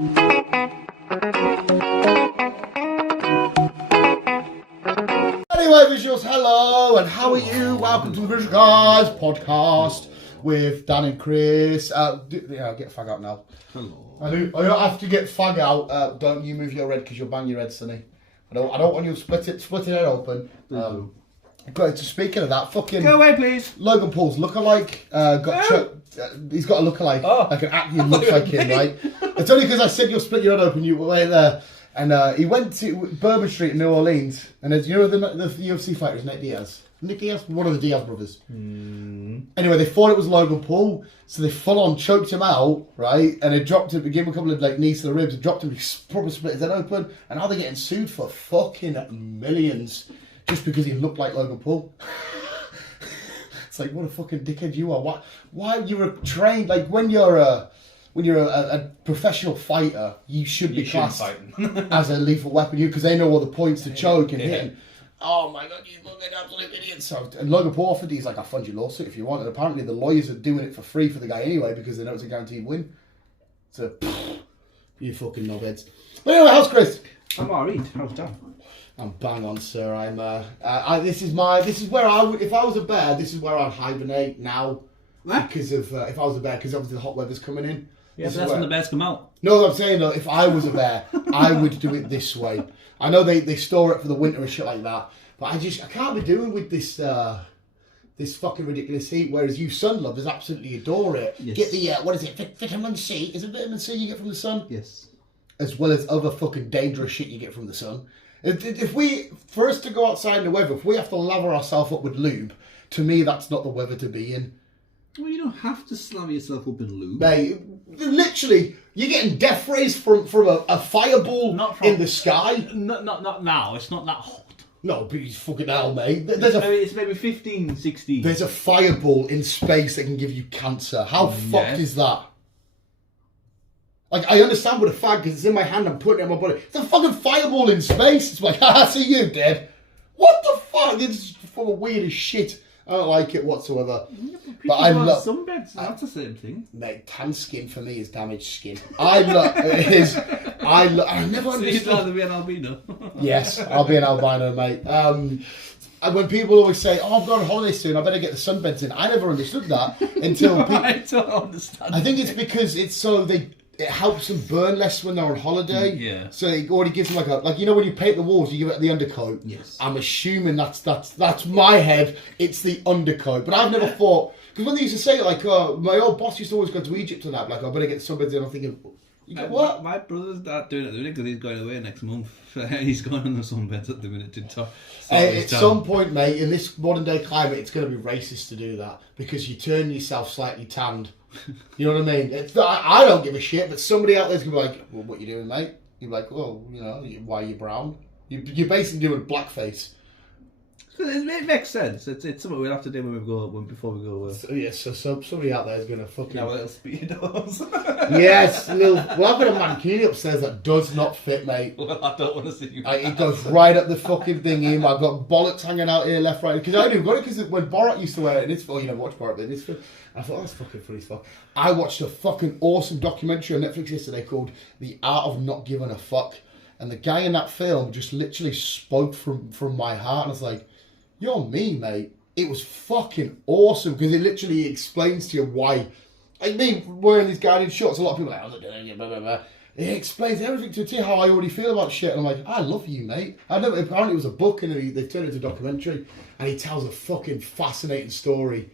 Anyway, visuals, hello, and how are you? Welcome to the Visual Guys podcast with Dan and Chris. Get fag out now. Hello. I have to get fag out. Don't you move your head because you'll bang your head, Sonny. I don't want you to split it open. But speaking of that, fucking Go away, please. Logan Paul's lookalike he's got a lookalike. Like an actor who looks like him, right? It's only because I said you'll split your head open. You were right there. And he went to Bourbon Street in New Orleans, and as you know, the UFC fighter is Nick Diaz, one of the Diaz brothers. Anyway, they thought it was Logan Paul, so they full on choked him out, right? And they dropped him, gave him a couple of knees to the ribs, and dropped him. He probably split his head open, and now they're getting sued for fucking millions just because he looked like Logan Paul. It's like, what a fucking dickhead you are. Why you're trained when you're a professional fighter, you should be classed as a lethal weapon, because they know all the points to choke and hit. Oh my god, you fucking absolute idiot! So, and Logan Paul offered, he's like, I'll fund your lawsuit if you want. And apparently the lawyers are doing it for free for the guy anyway because they know it's a guaranteed win. So, you fucking knobheads. But anyway, how's Chris? I'm alright. How's Dan? I'm bang on, sir. This is where I would, if I was a bear, this is where I'd hibernate now. Because of if I was a bear, because obviously the hot weather's coming in. Yeah, but that's when the bears come out. No, I'm saying though, if I was a bear, I would do it this way. I know they store it for the winter and shit like that, but I can't be doing with this fucking ridiculous heat. Whereas you sun lovers absolutely adore it. Yes. Get the what is it? Vitamin C? Is it vitamin C you get from the sun? Yes. As well as other fucking dangerous shit you get from the sun. For us to go outside in the weather, if we have to lather ourselves up with lube, to me that's not the weather to be in. Well, you don't have to slather yourself up in lube. Mate, literally, you're getting death rays from a fireball in the sky. Not now. It's not that hot. No, but it's fucking hell, mate. It's maybe 15, 16. There's a fireball in space that can give you cancer. How fucked is that? Like, I understand with a fag because it's in my hand, I'm putting it on my body. It's a fucking fireball in space. It's like, haha, see you dead. What the fuck? It's full of weird as shit. I don't like it whatsoever. Yeah, but I love sunbeds. That's the same thing. Mate, tan skin for me is damaged skin. I never understood. So you'd rather be an albino? Yes, I'll be an albino, mate. And when people always say, "Oh, I'm going on holiday soon, I better get the sunbeds in," I never understood that until I don't understand. I think it's because it helps them burn less when they're on holiday. Yeah. So it already gives them like when you paint the walls, you give it the undercoat. Yes. I'm assuming that's my head. It's the undercoat. But I've never thought, because when they used to say my old boss used to always go to Egypt and that, like, I better get the sunbeds in. I'm thinking, you go, what? My brother's not doing it at the minute because he's going away next month. He's going on the sunbeds at the minute to At some point, mate, in this modern day climate, it's going to be racist to do that because you turn yourself slightly tanned. You know what I mean? I don't give a shit, but somebody out there's going to be like, well, what you doing, mate? You're like, well, why are you brown? You're basically doing blackface. It makes sense. It's something we'll have to do before we go. So somebody out there is going to fucking... Now little speedos. Yes, well, I've got a mankini upstairs that does not fit, mate. Well, I don't want to see you. It goes right up the fucking thingy. I've got bollocks hanging out here, left, right. Because I only got it because when Borat used to wear it, and it's you never watched Borat, but it's I thought, that's fucking funny as fuck. I watched a fucking awesome documentary on Netflix yesterday called The Art of Not Giving a Fuck. And the guy in that film just literally spoke from my heart. And I was like, you're me, mate. It was fucking awesome because it literally explains to you why. Like me wearing these guided shorts, a lot of people are like, I was doing it, blah, blah, blah. It explains everything to a T how I already feel about shit. And I'm like, I love you, mate. Apparently it was a book and they turned it into a documentary. And he tells a fucking fascinating story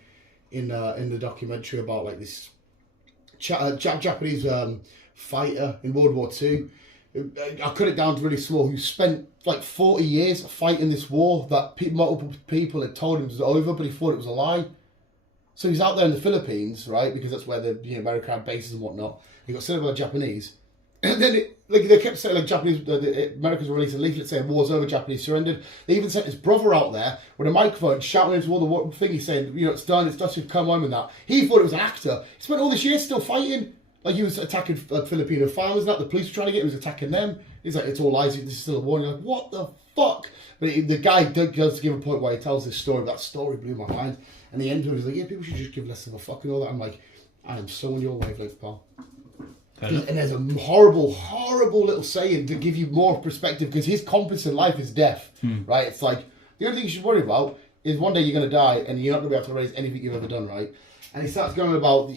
in the documentary about like this Japanese fighter in World War II. I cut it down to really small, who spent like 40 years fighting this war that multiple people had told him it was over, but he thought it was a lie. So he's out there in the Philippines, right, because that's where the American had bases and whatnot. He got sent over by the Japanese. And then they kept saying, like, Americans were releasing leaflets saying war's over, Japanese surrendered. They even sent his brother out there with a microphone shouting into all the thing, saying, it's done, it's done, so come home and that. He thought it was an actor. He spent all this year still fighting. Like, he was attacking Filipino farmers and that. The police were trying to get him. He was attacking them. He's like, it's all lies. This is still a war. And you're like, what the fuck? But the guy does give a point where he tells this story. That story blew my mind. And the end of it was like, yeah, people should just give less of a fuck and all that. I'm like, I am so on your wavelength, pal. And there's a horrible, horrible little saying to give you more perspective, because his compass in life is death, right? It's like, the only thing you should worry about is one day you're going to die and you're not going to be able to erase anything you've ever done, right? And he starts going about,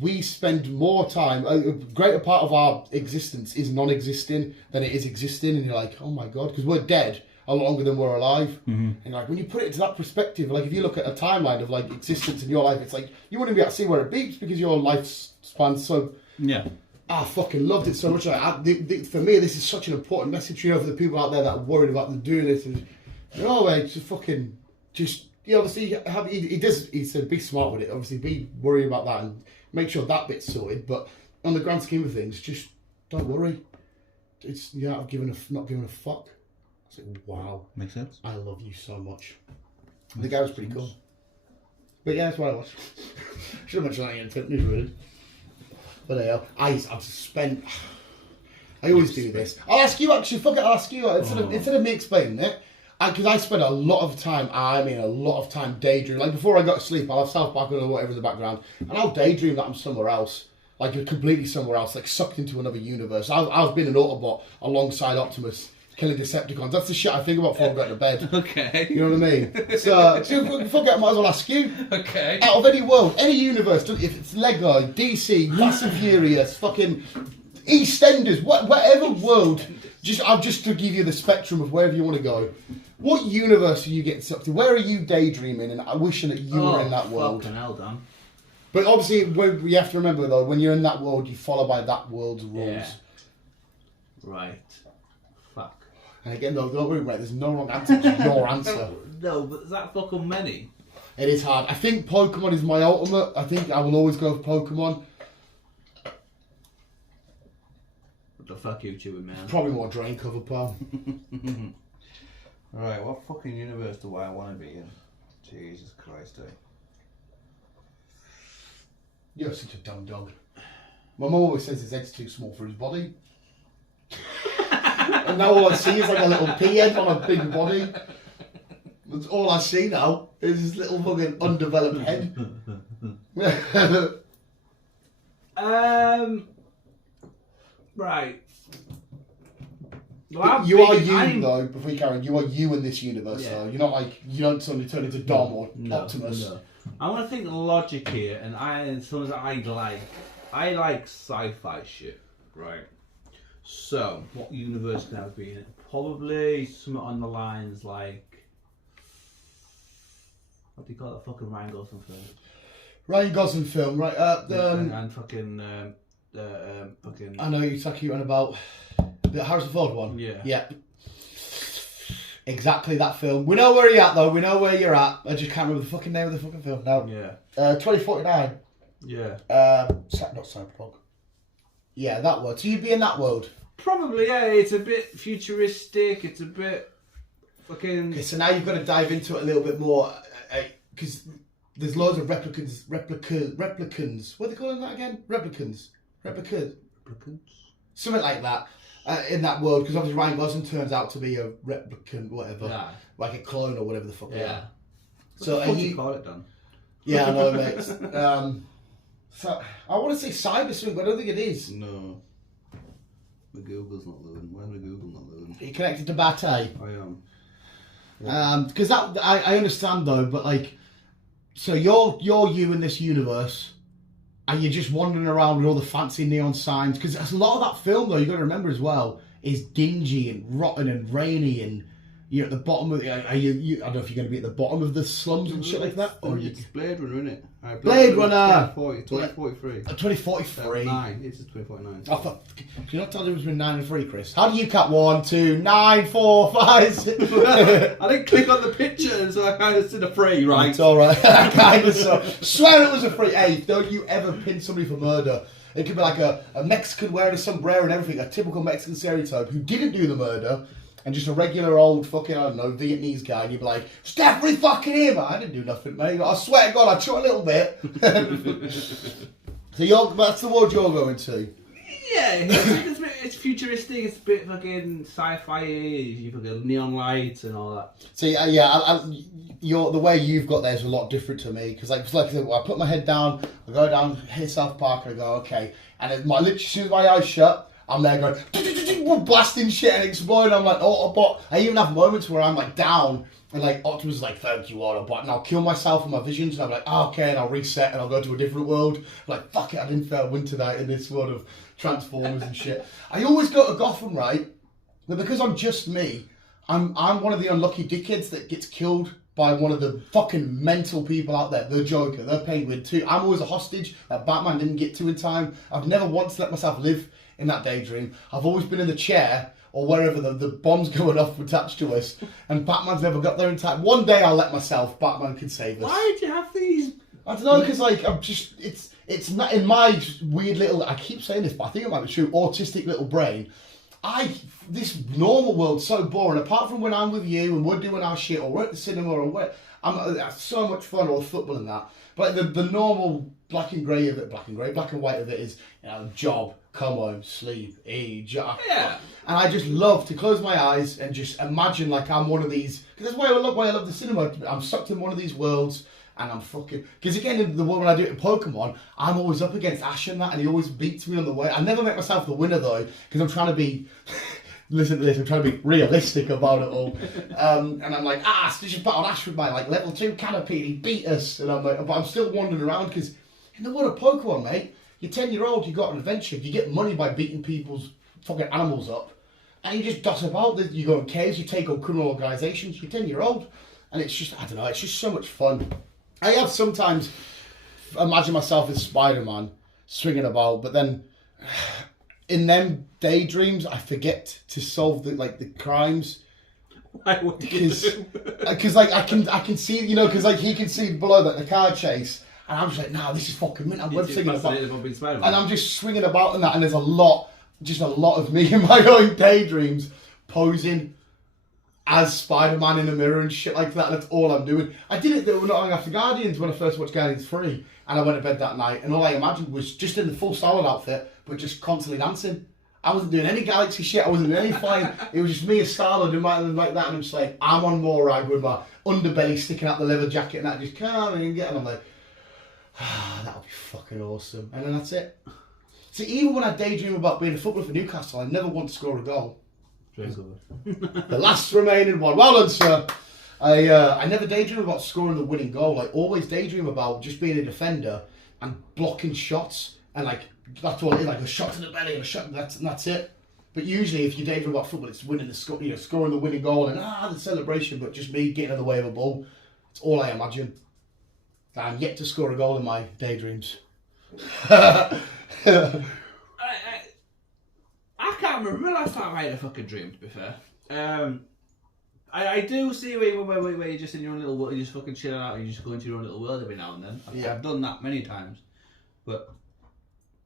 we spend more time, a greater part of our existence is non-existing than it is existing. And you're like, oh my God, because we're dead a lot longer than we're alive. And like, when you put it into that perspective, like if you look at a timeline of like existence in your life, it's like, you wouldn't be able to see where it beeps because your lifespan's so... Yeah. I fucking loved it so much. For me, this is such an important message, you know, for the people out there that are worried about them doing this. And, you know, like, just fucking, just... Yeah, obviously, he said be smart with it. Obviously, be worried about that and make sure that bit's sorted. But on the grand scheme of things, just don't worry. It's not giving a fuck. I said, wow, Makes sense. I love you so much. The guy was pretty cool. But yeah, that's what I watched. Should have mentioned that in fitness, really. But I've spent. I always do this. I'll ask you actually. Fuck it, I'll ask you instead of me explaining it. Because I spend a lot of time, daydreaming. Like before I go to sleep, I'll have South Park or whatever in the background, and I'll daydream that I'm somewhere else, like completely somewhere else, like sucked into another universe. I've been an Autobot alongside Optimus, killing Decepticons. That's the shit I think about before I go to bed. Okay. You know what I mean? So fuck it, I might as well ask you. Okay. Out of any world, any universe, if it's Lego, DC, Fast and Furious, fucking EastEnders, whatever world, just to give you the spectrum of wherever you want to go. What universe are you getting sucked to? Where are you daydreaming and wishing that you were in that world? Fucking hell, Dan. But obviously, you have to remember though, when you're in that world, you follow by that world's rules. Yeah. Right. Fuck. And again, though, don't worry, right, there's no wrong answer, it's your answer. No, but there's that fucking many. It is hard. I think Pokemon is my ultimate. I think I will always go for Pokemon. What the fuck you chewing, man? Probably more drain cover, pal. Right, what fucking universe do I want to be in? Jesus Christ, You're such a dumb dog. My mum always says his head's too small for his body. And now all I see is like a little pea head on a big body. That's all I see now is his little fucking undeveloped head. Right. Well, you are you though, before you carry on, you are you in this universe, Yeah. though. You're not like, you don't suddenly turn into Dom or Optimus. No. I want to think logic here, and something that I like sci-fi shit, right? So, what universe can I be in? Probably something on the lines like, what do you call that fucking Ryan Gosling film? Ryan Gosling film, right? And fucking. I know you're talking about the Harrison Ford one. Yeah. Yeah. Exactly that film. We know where you're at though. We know where you're at. I just can't remember the fucking name of the fucking film now. Yeah. 2049. Yeah. Not Cyberpunk. Yeah, that world. So you'd be in that world. Probably, yeah. It's a bit futuristic. It's a bit fucking. Okay, so now you've got to dive into it a little bit more, because there's loads of replicants. What are they calling that again? Replicants. Something like that. In that world, because obviously Ryan Gosling turns out to be a replicant, whatever, like a clone or whatever the fuck. Yeah. So what do you call it, Dan? Yeah, I know, mate. So I want to say cyberswing, but I don't think it is. No. The Google's not loading. Why is the Google not loading? Are you connected to Bate? I am. Because that I understand though, but like, so you're you in this universe. And you're just wandering around with all the fancy neon signs. Because a lot of that film, though, you got to remember as well, is dingy and rotten and rainy. And you're at the bottom of... I don't know if you're going to be at the bottom of the slums and shit like that. Or it's Blade Runner, isn't it? Blade Runner! 2043. 2043. 9. It's 2049. Oh, fuck. You're not telling me it was between 9 and 3, Chris. How do you cut 1, 2, 9, 4, 5, 6? I didn't click on the picture, so I kind of said a 3, right? It's alright. Kind of so. Swear it was a 3. Hey, don't you ever pin somebody for murder. It could be like a Mexican wearing a sombrero and everything, a typical Mexican stereotype who didn't do the murder, and just a regular old fucking, I don't know, Vietnamese guy, and you'd be like, Stephanie fucking here, man. I didn't do nothing, mate. I swear to God, I shot a little bit. So that's the world you're going to. Yeah, it's futuristic. It's a bit fucking sci-fi. You fucking neon lights and all that. So the way you've got there is a lot different to me because like I said, I put my head down, I go down, hit South Park, and I go okay, and then literally as soon as my eyes shut, I'm there going blasting shit and exploding. I'm like Autobot. I even have moments where I'm like down and like Optimus is like thank you Autobot, and I'll kill myself in my visions and I'm like okay, and I'll reset and I'll go to a different world. I'm like fuck it, I didn't win tonight in this world of Transformers and shit. I always go to Gotham, right? But because I'm just me, I'm one of the unlucky dickheads that gets killed by one of the fucking mental people out there, the Joker, the Penguin too. I'm always a hostage that Batman didn't get to in time. I've never once let myself live in that daydream. I've always been in the chair or wherever the bomb's going off attached to us, and Batman's never got there in time. One day I'll let myself, Batman can save us. Why do you have these? I don't know, because like I'm just it's not in my weird little, I keep saying this, but I think it might be true, autistic little brain. This normal world's so boring. Apart from when I'm with you and we're doing our shit, or we're at the cinema, or that's so much fun, or football and that. But the normal black and white of it is, you know, job, come home, sleep, eat, job. Yeah. And I just love to close my eyes and just imagine like I'm one of these. Because that's why I love the cinema. I'm sucked in one of these worlds. And I'm fucking... Because again, when I do it in Pokemon, I'm always up against Ash and that, and he always beats me on the way. I never make myself the winner, though, because I'm trying to be... Listen to this, I'm trying to be realistic about it all. And I'm like, so just battled Ash with my like level 2 canopy, and he beat us. And I'm like, but I'm still wandering around, because in the world of Pokemon, mate, you're 10-year-old, you got an adventure, you get money by beating people's fucking animals up, and you just dot about, you go in caves, you take on criminal organisations, you're 10-year-old, and it's just, I don't know, it's just so much fun. I have sometimes imagined myself as Spider-Man swinging about, but then in them daydreams, I forget to solve the crimes. Why would you? Because like I can see, you know, because like he can see below that the car chase, and I'm just like, nah, this is fucking mint. I'm swinging about, and I'm just swinging about in that, and there's a lot of me in my own daydreams posing as Spider-Man in a mirror and shit like that. That's all I'm doing. I did it not long after Guardians when I first watched Guardians 3, and I went to bed that night, and all I imagined was just in the full solid outfit, but just constantly dancing. I wasn't doing any galaxy shit. I wasn't doing any flying. It was just me as Star-Lord doing like that, and I'm just like, I'm on Morag with my underbelly sticking out the leather jacket, and that just come and get, and I'm like, that'll be fucking awesome. And then that's it. See, even when I daydream about being a footballer for Newcastle, I never want to score a goal. The last remaining one. Well done, sir. I never daydream about scoring the winning goal. I always daydream about just being a defender and blocking shots, and like that's all it is, like a shot to the belly and a shot, and that's it. But usually, if you daydream about football, it's winning scoring the winning goal and the celebration. But just me getting in the way of a ball. It's all I imagine. I'm yet to score a goal in my daydreams. I can't remember the last time I had a fucking dream, to be fair. I do see where you're just in your own little world, you're just fucking chilling out and you just go into your own little world every now and then. I've done that many times, but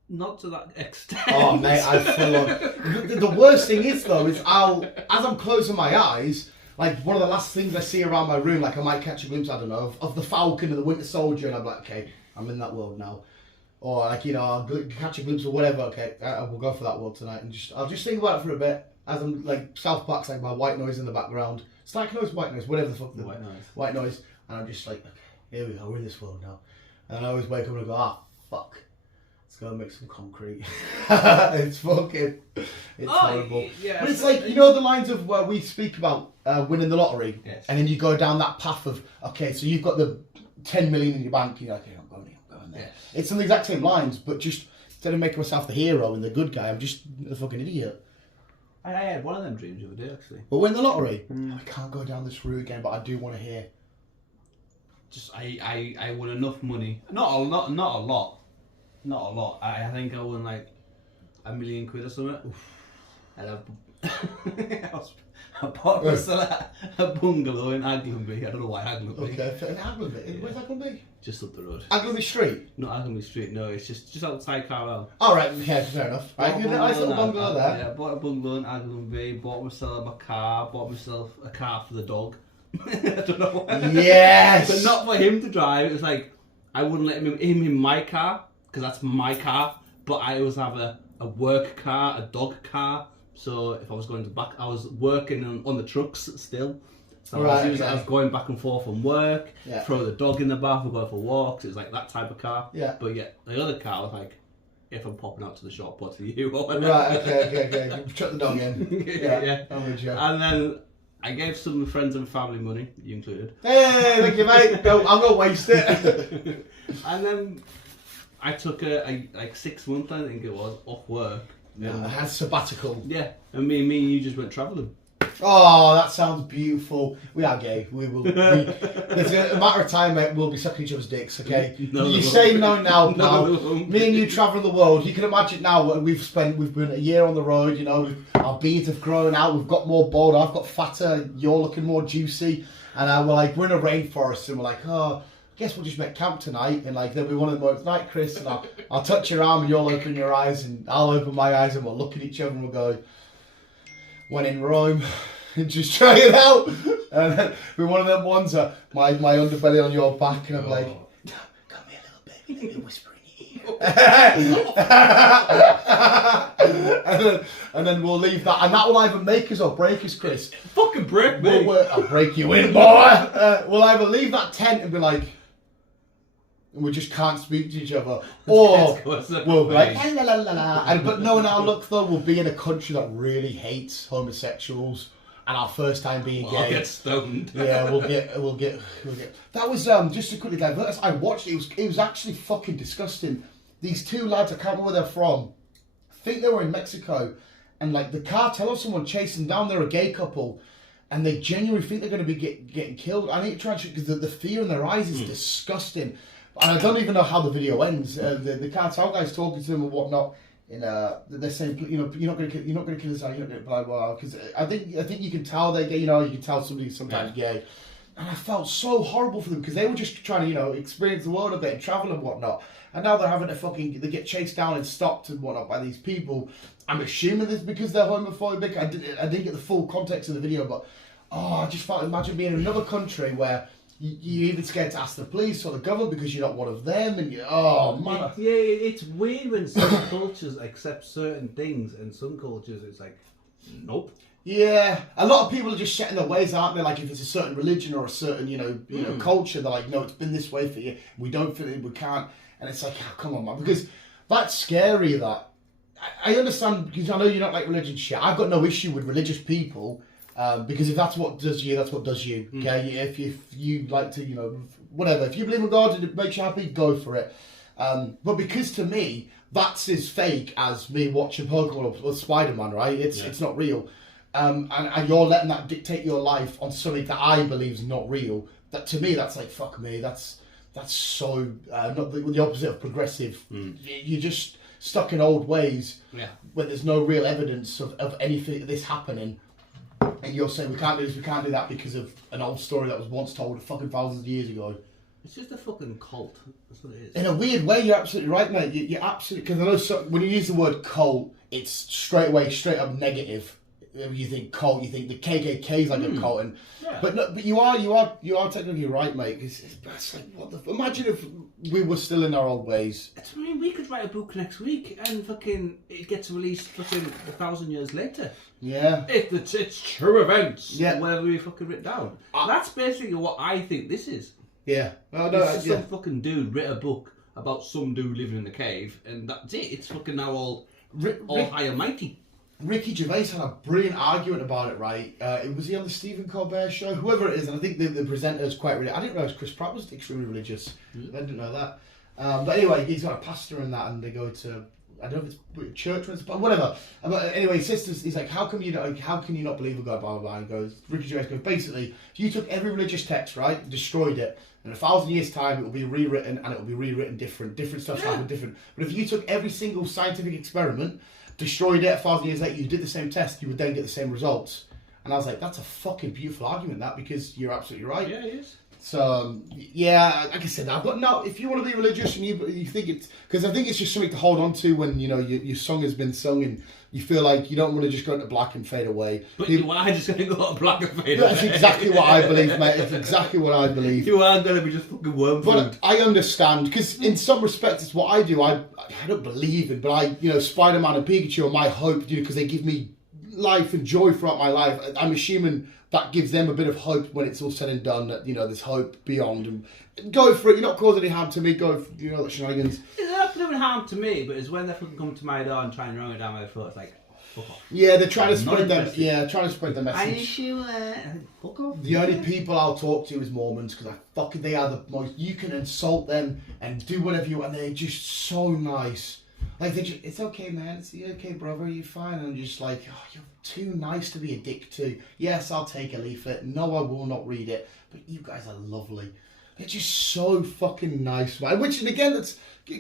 not to that extent. Oh, mate, I feel like... The worst thing is, though, is as I'm closing my eyes, like, one of the last things I see around my room, like, I might catch a glimpse, I don't know, of the Falcon and the Winter Soldier, and I'm like, okay, I'm in that world now. Or like, you know, I'll catch a glimpse of whatever, okay, we'll go for that world tonight, and I'll just think about it for a bit, as I'm, like, South Park's like my white noise in the background. Slack noise, white noise, whatever the fuck. The white noise. And I'm just like, okay, here we go, we're in this world now. And I always wake up and I go, fuck, let's go and make some concrete. It's horrible. Yeah, but it's like, you know the lines of where we speak about winning the lottery? Yes. And then you go down that path of, okay, so you've got the 10 million in your bank, and you're like, okay, I'm going there. Yes. It's on the exact same lines, but just instead of making myself the hero and the good guy, I'm just a fucking idiot. I had one of them dreams the other day, actually. But win the lottery? I can't go down this route again, but I do want to hear. Just I won enough money. Not a lot. I think I won like £1 million or something. Oof. And I bought myself a bungalow in Aglenby. I don't know why Aglenby. Okay, in Aglenby. Where's Aglenby? Just up the road. Aglenby Street? Not Aglenby Street, no. It's just outside Carlisle. Alright, yeah, fair enough. Right, a nice little bungalow there. Yeah, I bought a bungalow in Aglenby, bought myself a car, bought myself a car for the dog. I don't know why. Yes! But not for him to drive. It was like, I wouldn't let him in my car, because that's my car, but I always have a a work car, a dog car. So if I was going to back, I was working on the trucks still. So I was going back and forth from work, throw the dog in the bath, we're going for walks. It was like that type of car. Yeah. But yeah, the other car was like, if I'm popping out to the shop or to you or whatever. Right, okay. Chuck the dog in. Yeah. I'm with you. And then I gave some friends and family money, you included. Hey, thank you, mate. I'm going to waste it. And then I took a like 6 months, I think it was, off work. I had a sabbatical. Yeah, and me and you just went travelling. Oh, that sounds beautiful. We are gay. There's a matter of time, mate. We'll be sucking each other's dicks, okay? You say no now, pal. Me and you travel the world. You can imagine now. We've been a year on the road. You know, our beards have grown out. We've got more bold. I've got fatter. You're looking more juicy. And we're in a rainforest, and we're like, oh, I guess we'll just make camp tonight. And like, there'll be one of the moments, night, Chris, and I'll touch your arm, and you'll open your eyes, and I'll open my eyes, and we'll look at each other, and we'll go, when in Rome, just try it out. And then we're one of them ones that my underbelly on your back, and I'm like, come here, little baby, let me whisper in your ear. and then we'll leave that, and that will either make us or break us, Chris. Fucking break me. I'll break you in, boy. We'll either leave that tent and be like, and we just can't speak to each other, or we'll be like, la, la, la, la. But no, now look though, we'll be in a country that really hates homosexuals, and our first time being gay. I'll get stoned. Yeah, we'll get. That was just to quickly divert. I watched it. It was actually fucking disgusting. These two lads, I can't remember where they're from. I think they were in Mexico, and like the cartel or someone chasing down. They're a gay couple. And they genuinely think they're going to be getting killed. I need to try and because the fear in their eyes is disgusting. And I don't even know how the video ends. The cartel guys talking to them and whatnot. They're saying, you know, you're not going to kill us, you're not going to blah blah. Because I think you can tell they're gay. You know, you can tell somebody's sometimes gay. And I felt so horrible for them because they were just trying to, experience the world a bit and travel and whatnot. And now they're having to they get chased down and stopped and whatnot by these people. I'm assuming this because they're homophobic. I didn't get the full context of the video, but I just felt, imagine being in another country where you're even scared to ask the police or the government because you're not one of them, and man. Yeah, it's weird when some cultures accept certain things, and some cultures it's like, nope. Yeah, a lot of people are just set in their ways, aren't they? Like if it's a certain religion or a certain, culture, they're like, no, it's been this way for you. We don't feel it, we can't, and it's like, oh, come on, man, because that's scary. That I understand because I know you don't like religion shit. I've got no issue with religious people. Because if that's what does you, that's what does you. Okay, if you like to, whatever. If you believe in God and it makes you happy, go for it. But because to me, that's as fake as me watching Pokemon or Spider-Man, right? It's not real. And you're letting that dictate your life on something that I believe is not real. That to me, that's like fuck me. That's so not the opposite of progressive. You're just stuck in old ways. Yeah. When there's no real evidence of anything this happening. And you're saying we can't do this, we can't do that because of an old story that was once told fucking thousands of years ago. It's just a fucking cult. That's what it is. In a weird way, you're absolutely right, mate. You're absolutely, because I know when you use the word cult, it's straight up negative. You think cult, you think the KKK is like a cult, but you are technically right, mate. It's like what the imagine if we were still in our old ways. I mean, we could write a book next week and fucking it gets released fucking 1,000 years later. Yeah, it's true events. Yeah, whatever we fucking written down. That's basically what I think this is. Yeah, Some fucking dude wrote a book about some dude living in a cave, and that's it. It's fucking now all high and mighty. Ricky Gervais had a brilliant argument about it, right? Was he on the Stephen Colbert show? Whoever it is, and I think the presenter is quite religious. I didn't realise Chris Pratt was extremely religious. I didn't know that. But anyway, he's got a pastor in that, and they go to, I don't know if it's church, but whatever. But anyway, he's like, how can you not believe in God, blah, blah, blah. And goes, Ricky Gervais goes, basically, if you took every religious text, right, destroyed it, in 1,000 years' time, it will be rewritten, and it will be rewritten different stuff's happened different. But if you took every single scientific experiment, destroyed it, 1,000 years later, you did the same test, you would then get the same results. And I was like, that's a fucking beautiful argument, that, because you're absolutely right. Yeah, it is. So yeah, like I said, I've got no. If you want to be religious and you think it's because I think it's just something to hold on to when your song has been sung and you feel like you don't want to just go into black and fade away. But you are just going to go to black and fade That's away. exactly what I believe, mate. It's exactly what I believe. You are going to be just fucking worm food. But I understand because in some respects it's what I do. I don't believe in, but Spider-Man and Pikachu are my hope, because they give me life and joy throughout my life. I'm assuming that gives them a bit of hope when it's all said and done. That there's hope beyond. And go for it. You're not causing any harm to me. Go for the shenanigans. It's not doing harm to me, but it's when they fucking come to my door and try and run it down my throat. It's like, fuck off. Yeah, they're trying to I'm not spread them. interested. Yeah, trying to spread the message. Are you sure? Fuck off. The only people I'll talk to is Mormons because they are the most. You can insult them and do whatever you want, and they're just so nice. Like it's okay, man. It's okay, brother. You're fine. And I'm just like, oh, you're too nice to be a dick to. Yes, I'll take a leaflet. No, I will not read it. But you guys are lovely. They're just so fucking nice, man. Which, and again,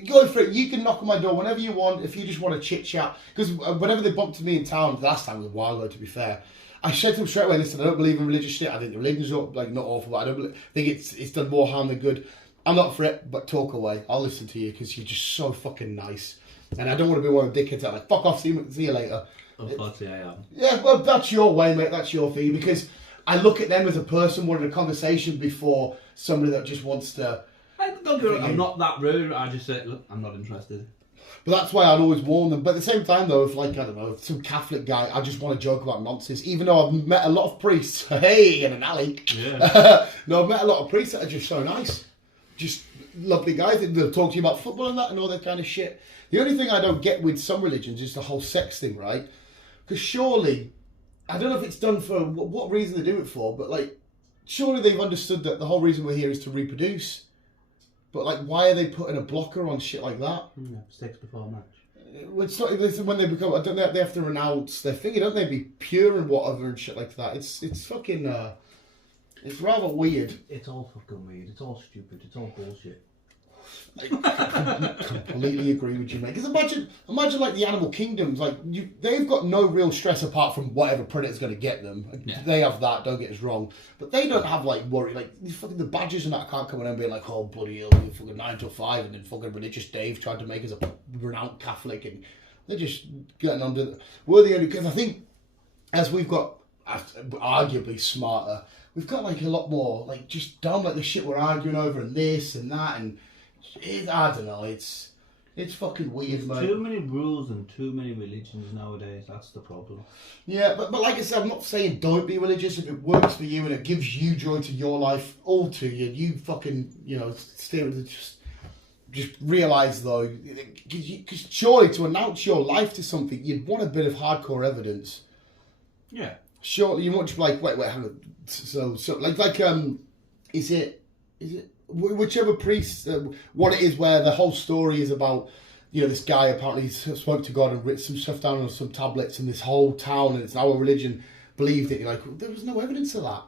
go for it. You can knock on my door whenever you want if you just want to chit chat. Because whenever they bumped to me in town, last time was a while ago, to be fair. I said to them straight away, listen, I don't believe in religious shit. I think the religion's not awful, but I don't think it's done more harm than good. I'm not for it, but talk away. I'll listen to you because you're just so fucking nice. And I don't want to be one of the dickheads that like, fuck off, see you later. Unfortunately, I am. Yeah, well, that's your way, mate. That's your fee. Because I look at them as a person wanting a conversation before somebody that just wants to... Don't get me wrong, I'm not that rude. I just say, look, I'm not interested. But that's why I'd always warn them. But at the same time, though, if I don't know, if some Catholic guy, I just want to joke about nonsense. Even though I've met a lot of priests, hey, in an alley. Yeah. No, I've met a lot of priests that are just so nice. Just lovely guys. They'll talk to you about football and that and all that kind of shit. The only thing I don't get with some religions is the whole sex thing, right? Because surely, I don't know if it's done for what reason they do it for, but surely they've understood that the whole reason we're here is to reproduce. But why are they putting a blocker on shit like that? Yeah, sex before match. It's not when they become. I don't know. They have to renounce their thing, don't they? Be pure and whatever and shit like that. It's fucking. It's rather weird. It's all fucking weird. It's all stupid. It's all bullshit. I completely agree with you, mate. Because imagine the animal kingdoms. They've got no real stress apart from whatever predator's going to get them. Yeah. They have that. Don't get us wrong, but they don't have worry. Fucking the badgers and that can't come in and be like, oh bloody hell, we're fucking 9 till 5, and then fucking religious Dave tried to make us a renowned Catholic, and they're just getting under. We're the only, because I think as we've got arguably smarter, we've got a lot more just dumb the shit we're arguing over and this and that and. I don't know, it's fucking weird, mate. Too many rules and too many religions nowadays, that's the problem. Yeah, but like I said, I'm not saying don't be religious. If it works for you and it gives you joy to your life, all to you, you fucking, just realise though, because surely to announce your life to something, you'd want a bit of hardcore evidence. Yeah. Surely you want to be like, wait, hang on. So is it whichever priest, what it is, where the whole story is about, this guy apparently spoke to God and wrote some stuff down on some tablets, and this whole town and it's our religion believed it. You're like, there was no evidence of that.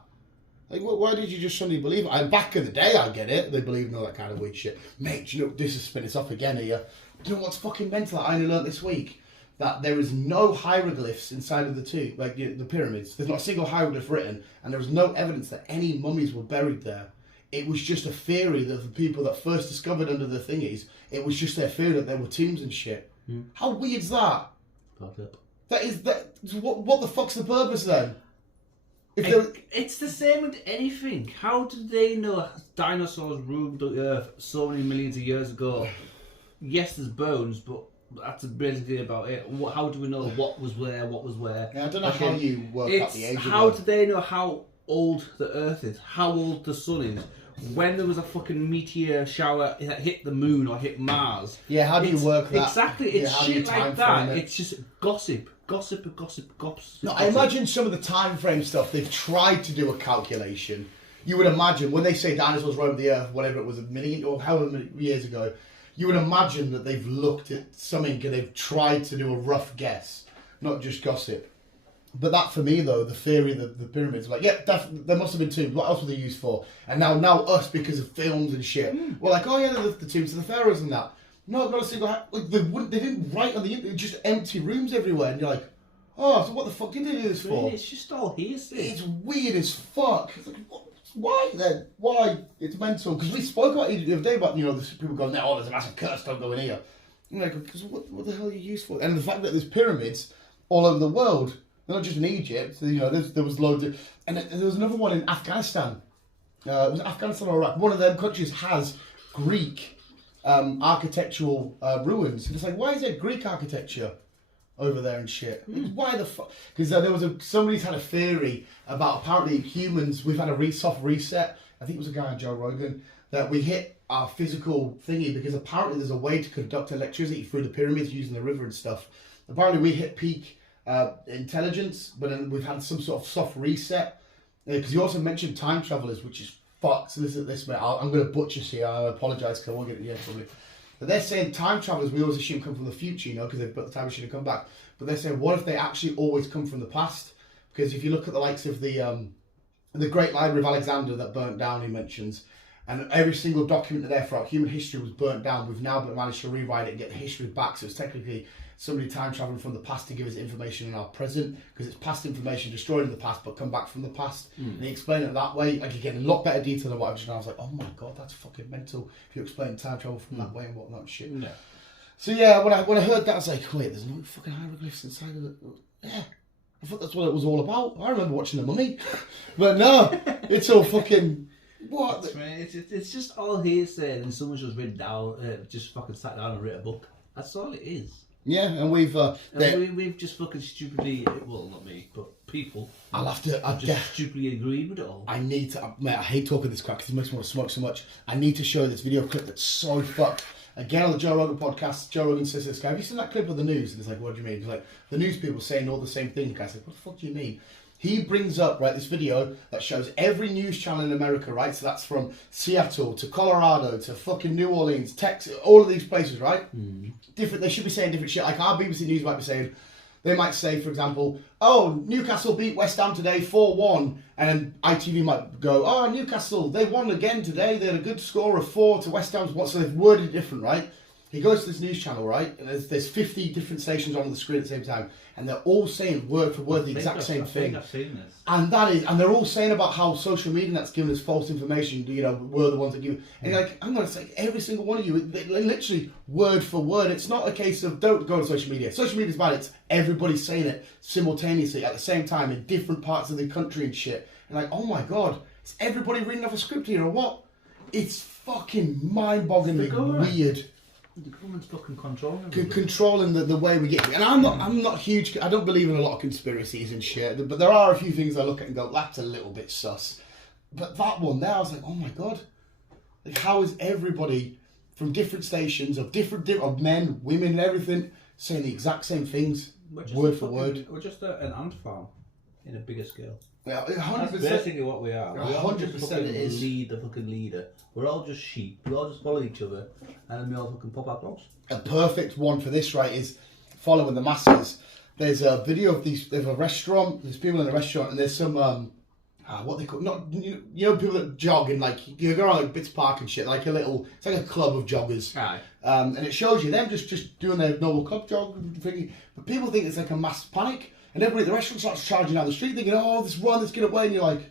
Why did you just suddenly believe it? Back in the day, I get it. They believed in all that kind of weird shit. Mate, this is spinning us off again here. Do you know what's fucking mental? I only learned this week that there is no hieroglyphs inside of the tomb, the pyramids. There's not a single hieroglyph written, and there was no evidence that any mummies were buried there. It was just a theory that the people that first discovered under the thingies, it was just their theory that there were tombs and shit. Mm. How weird's that? Fucked up. What the fuck's the purpose then? It's the same with anything. How did they know dinosaurs ruled the earth so many millions of years ago? Yes, there's bones, but that's basically about it. How do we know what was where? Yeah, I don't know how you work out the age of how do they know how old the earth is, how old the sun is, when there was a fucking meteor shower that hit the moon or hit Mars? Yeah, how do you work that? Exactly, it's shit like that. It's just gossip. No, I imagine some of the time frame stuff, they've tried to do a calculation. You would imagine, when they say dinosaurs roamed the earth, whatever it was, a million or however many years ago, you would imagine that they've looked at something and they've tried to do a rough guess, not just gossip. But that, for me, though, the theory that the pyramids, there must have been tombs. What else were they used for? And now us, because of films and shit, we're like, oh yeah, the tombs of the pharaohs and that. No, not a single. They didn't write on the internet. Just empty rooms everywhere, and you're like, oh, so what the fuck did they do this for? It's just all hearsay. It's weird as fuck. It's like, Why then? Why? It's mental. Because we spoke about it the other day about, there's people going, oh, there's a massive curse, don't go in here. I'm like, because what the hell are you used for? And the fact that there's pyramids all over the world, they're not just in Egypt. There was loads of, and there was another one in Afghanistan. It was Afghanistan or Iraq. One of them countries has Greek architectural ruins. And it's like, why is there Greek architecture over there and shit? Why the fuck? Because somebody's had a theory about apparently humans, we've had a soft reset. I think it was a guy on Joe Rogan, that we hit our physical thingy because apparently there's a way to conduct electricity through the pyramids using the river and stuff. Apparently we hit peak intelligence, but then we've had some sort of soft reset. Because you also mentioned time travelers, which is fucked. So listen to this, mate. I'm going to butcher this here. I apologise because I won't get it yet probably. But they're saying time travelers, we always assume come from the future, because they've got the time machine to come back. But they're saying, what if they actually always come from the past? Because if you look at the likes of the Great Library of Alexander that burnt down, he mentions, and every single document there throughout human history was burnt down. We've now managed to rewrite it and get the history back. So it's technically somebody time traveling from the past to give us information in our present, because it's past information destroyed in the past but come back from the past. And he explained it that way. Like, you get a lot better detail than what I've just done. I was like, oh my god, that's fucking mental if you explain time travel from that way and whatnot and shit. No. So yeah, when I heard that, I was like, wait, there's no fucking hieroglyphs inside of it. Yeah, I thought that's what it was all about. I remember watching The Mummy. But no, it's all fucking... What? It's just all hearsay, and someone's just written down, just fucking sat down and written a book. That's all it is. Yeah, and we've just fucking stupidly, well, not me, but people. I've just stupidly agreed with it all. I need to, mate, I hate talking this crap because it makes me want to smoke so much. I need to show this video clip that's so fucked. Again, on the Joe Rogan podcast, Joe Rogan says to this guy, have you seen that clip of the news? And it's like, what do you mean? He's like, the news people saying all the same thing. The guy's like, what the fuck do you mean? He brings up, right, this video that shows every news channel in America, right? So that's from Seattle to Colorado to fucking New Orleans, Texas, all of these places, right? Different. They should be saying different shit. Like our BBC News might be saying, they might say, for example, oh, Newcastle beat West Ham today 4-1. And then ITV might go, oh, Newcastle, they won again today. They had a good score of 4 to West Ham's 1. So they've worded it different, right? He goes to this news channel, right? And there's 50 different stations on the screen at the same time. And they're all saying word for word the exact same thing. I've seen this. And they're all saying about how social media that's giving us false information, we're the ones that give. And you're like, I'm going to say every single one of you, literally word for word. It's not a case of don't go to social media. Social media's bad. It's everybody saying it simultaneously at the same time in different parts of the country and shit. And like, oh my god, is everybody reading off a script here or what? It's fucking mind-bogglingly weird. The government's fucking controlling controlling the way we get. And I'm not huge. I don't believe in a lot of conspiracies and shit. But there are a few things I look at and go, that's a little bit sus. But that one there, I was like, oh my god, like how is everybody from different stations of different men, women, and everything saying the exact same things, word for word? We're just an ant farm in a bigger scale. Yeah, 100%. That's basically what we are. We all just 100% fucking it is. lead the fucking leader. We're all just sheep. We all just follow each other, and then we all fucking pop our clogs. A perfect one for this, right, is following the masses. There's a video of these. There's a restaurant. There's people in a restaurant, and there's some what they call people that jog in, like, you go around like Bits Park and shit, like it's like a club of joggers. Aye. And it shows you them just doing their normal club jog thingy. But people think it's like a mass panic. And everybody at the restaurant starts charging down the street thinking, oh, let's run, let's get away. And you're like,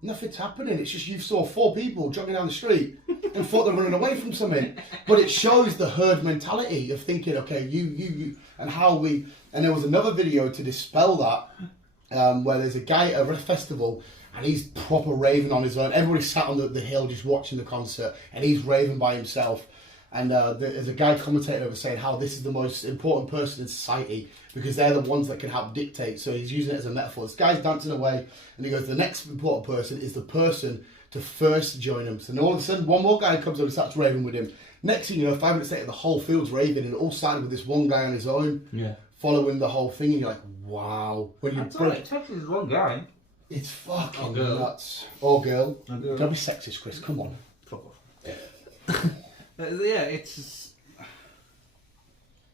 nothing's happening. It's just you saw 4 people jogging down the street and thought they're running away from something. But it shows the herd mentality of thinking, okay, you, and how we... And there was another video to dispel that, where there's a guy at a festival and he's proper raving on his own. Everybody sat on the hill just watching the concert and he's raving by himself. And there's a guy commentating over saying how this is the most important person in society because they're the ones that can help dictate. So he's using it as a metaphor. This guy's dancing away and he goes, the next important person is the person to first join him. So all of a sudden, one more guy comes over and starts raving with him. Next thing you know, 5 minutes later, the whole field's raving and it all started with this one guy on his own, following the whole thing. And you're like, wow. When you Texas is one guy. It's fucking nuts. Or girl. Don't be sexist, Chris. Come on. Fuck off. Yeah, it's...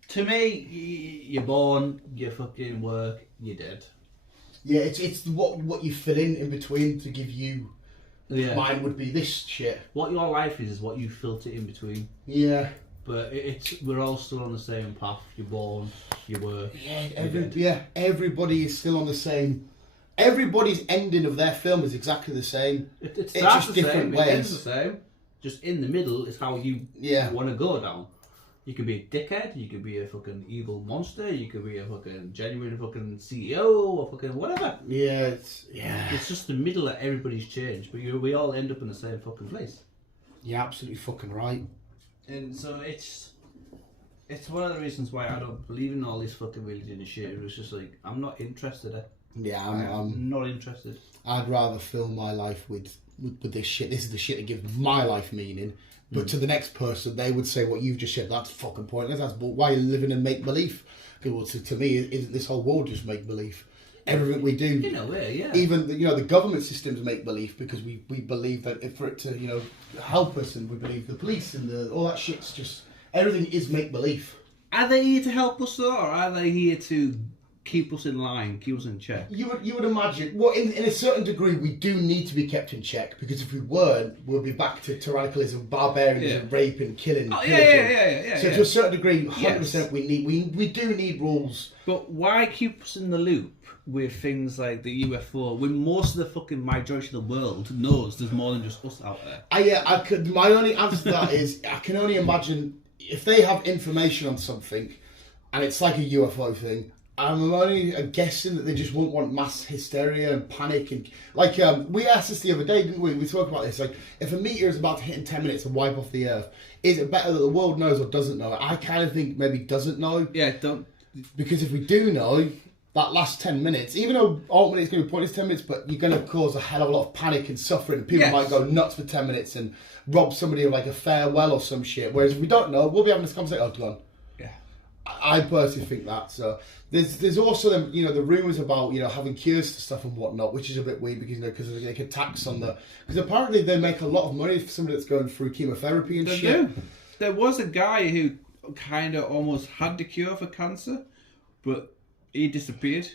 To me, you're born, you fucking work, you're dead. Yeah, it's what you fill in between to give you... Yeah. Mine would be this shit. What your life is what you filter in between. Yeah. But we're all still on the same path. You're born, you work. Yeah, everybody is still on the same everybody's ending of their film is exactly the same. It starts the same, ways. It ends the same. Just in the middle is how you want to go down. You could be a dickhead, you could be a fucking evil monster, you could be a fucking genuine fucking CEO or fucking whatever. Yeah, It's just the middle that everybody's changed, but we all end up in the same fucking place. You're absolutely fucking right. And so it's one of the reasons why I don't believe in all this fucking religion and shit. It was just like, I'm not interested. Yeah, I'm not interested. I'd rather fill my life with this shit. This is the shit that gives my life meaning. But to the next person, they would say what you've just said. That's fucking pointless. That's why you're living in make believe. Well, to me, isn't this whole world just make believe? Everything we do, in a way, yeah. Even the government system's make believe because we believe that for it to help us, and we believe the police and all that shit's just everything is make believe. Are they here to help us though, or are they here to keep us in line, keep us in check? You would imagine. Well, in a certain degree, we do need to be kept in check because if we weren't, we'll be back to tyrannicalism, barbarianism, rape, and killing. Oh, yeah. So to a certain degree, 100%, we do need rules. But why keep us in the loop with things like the UFO when most of the fucking majority of the world knows there's more than just us out there? My only answer to that is I can only imagine if they have information on something, and it's like a UFO thing. I'm only guessing that they just won't want mass hysteria and panic and we asked this the other day, didn't we? We talked about this. Like, if a meteor is about to hit in 10 minutes and wipe off the Earth, is it better that the world knows or doesn't know? I kind of think maybe doesn't know. Yeah, don't. Because if we do know, that last 10 minutes, even though ultimately it's going to be pointless 10 minutes, but you're going to cause a hell of a lot of panic and suffering. And people might go nuts for 10 minutes and rob somebody of like a farewell or some shit. Whereas if we don't know, we'll be having this conversation. Oh, gone. Yeah. I personally think that. So there's also the rumours about having cures to stuff and whatnot, which is a bit weird because there's like a tax on the because apparently they make a lot of money for somebody that's going through chemotherapy and shit. There was a guy who kind of almost had the cure for cancer, but he disappeared.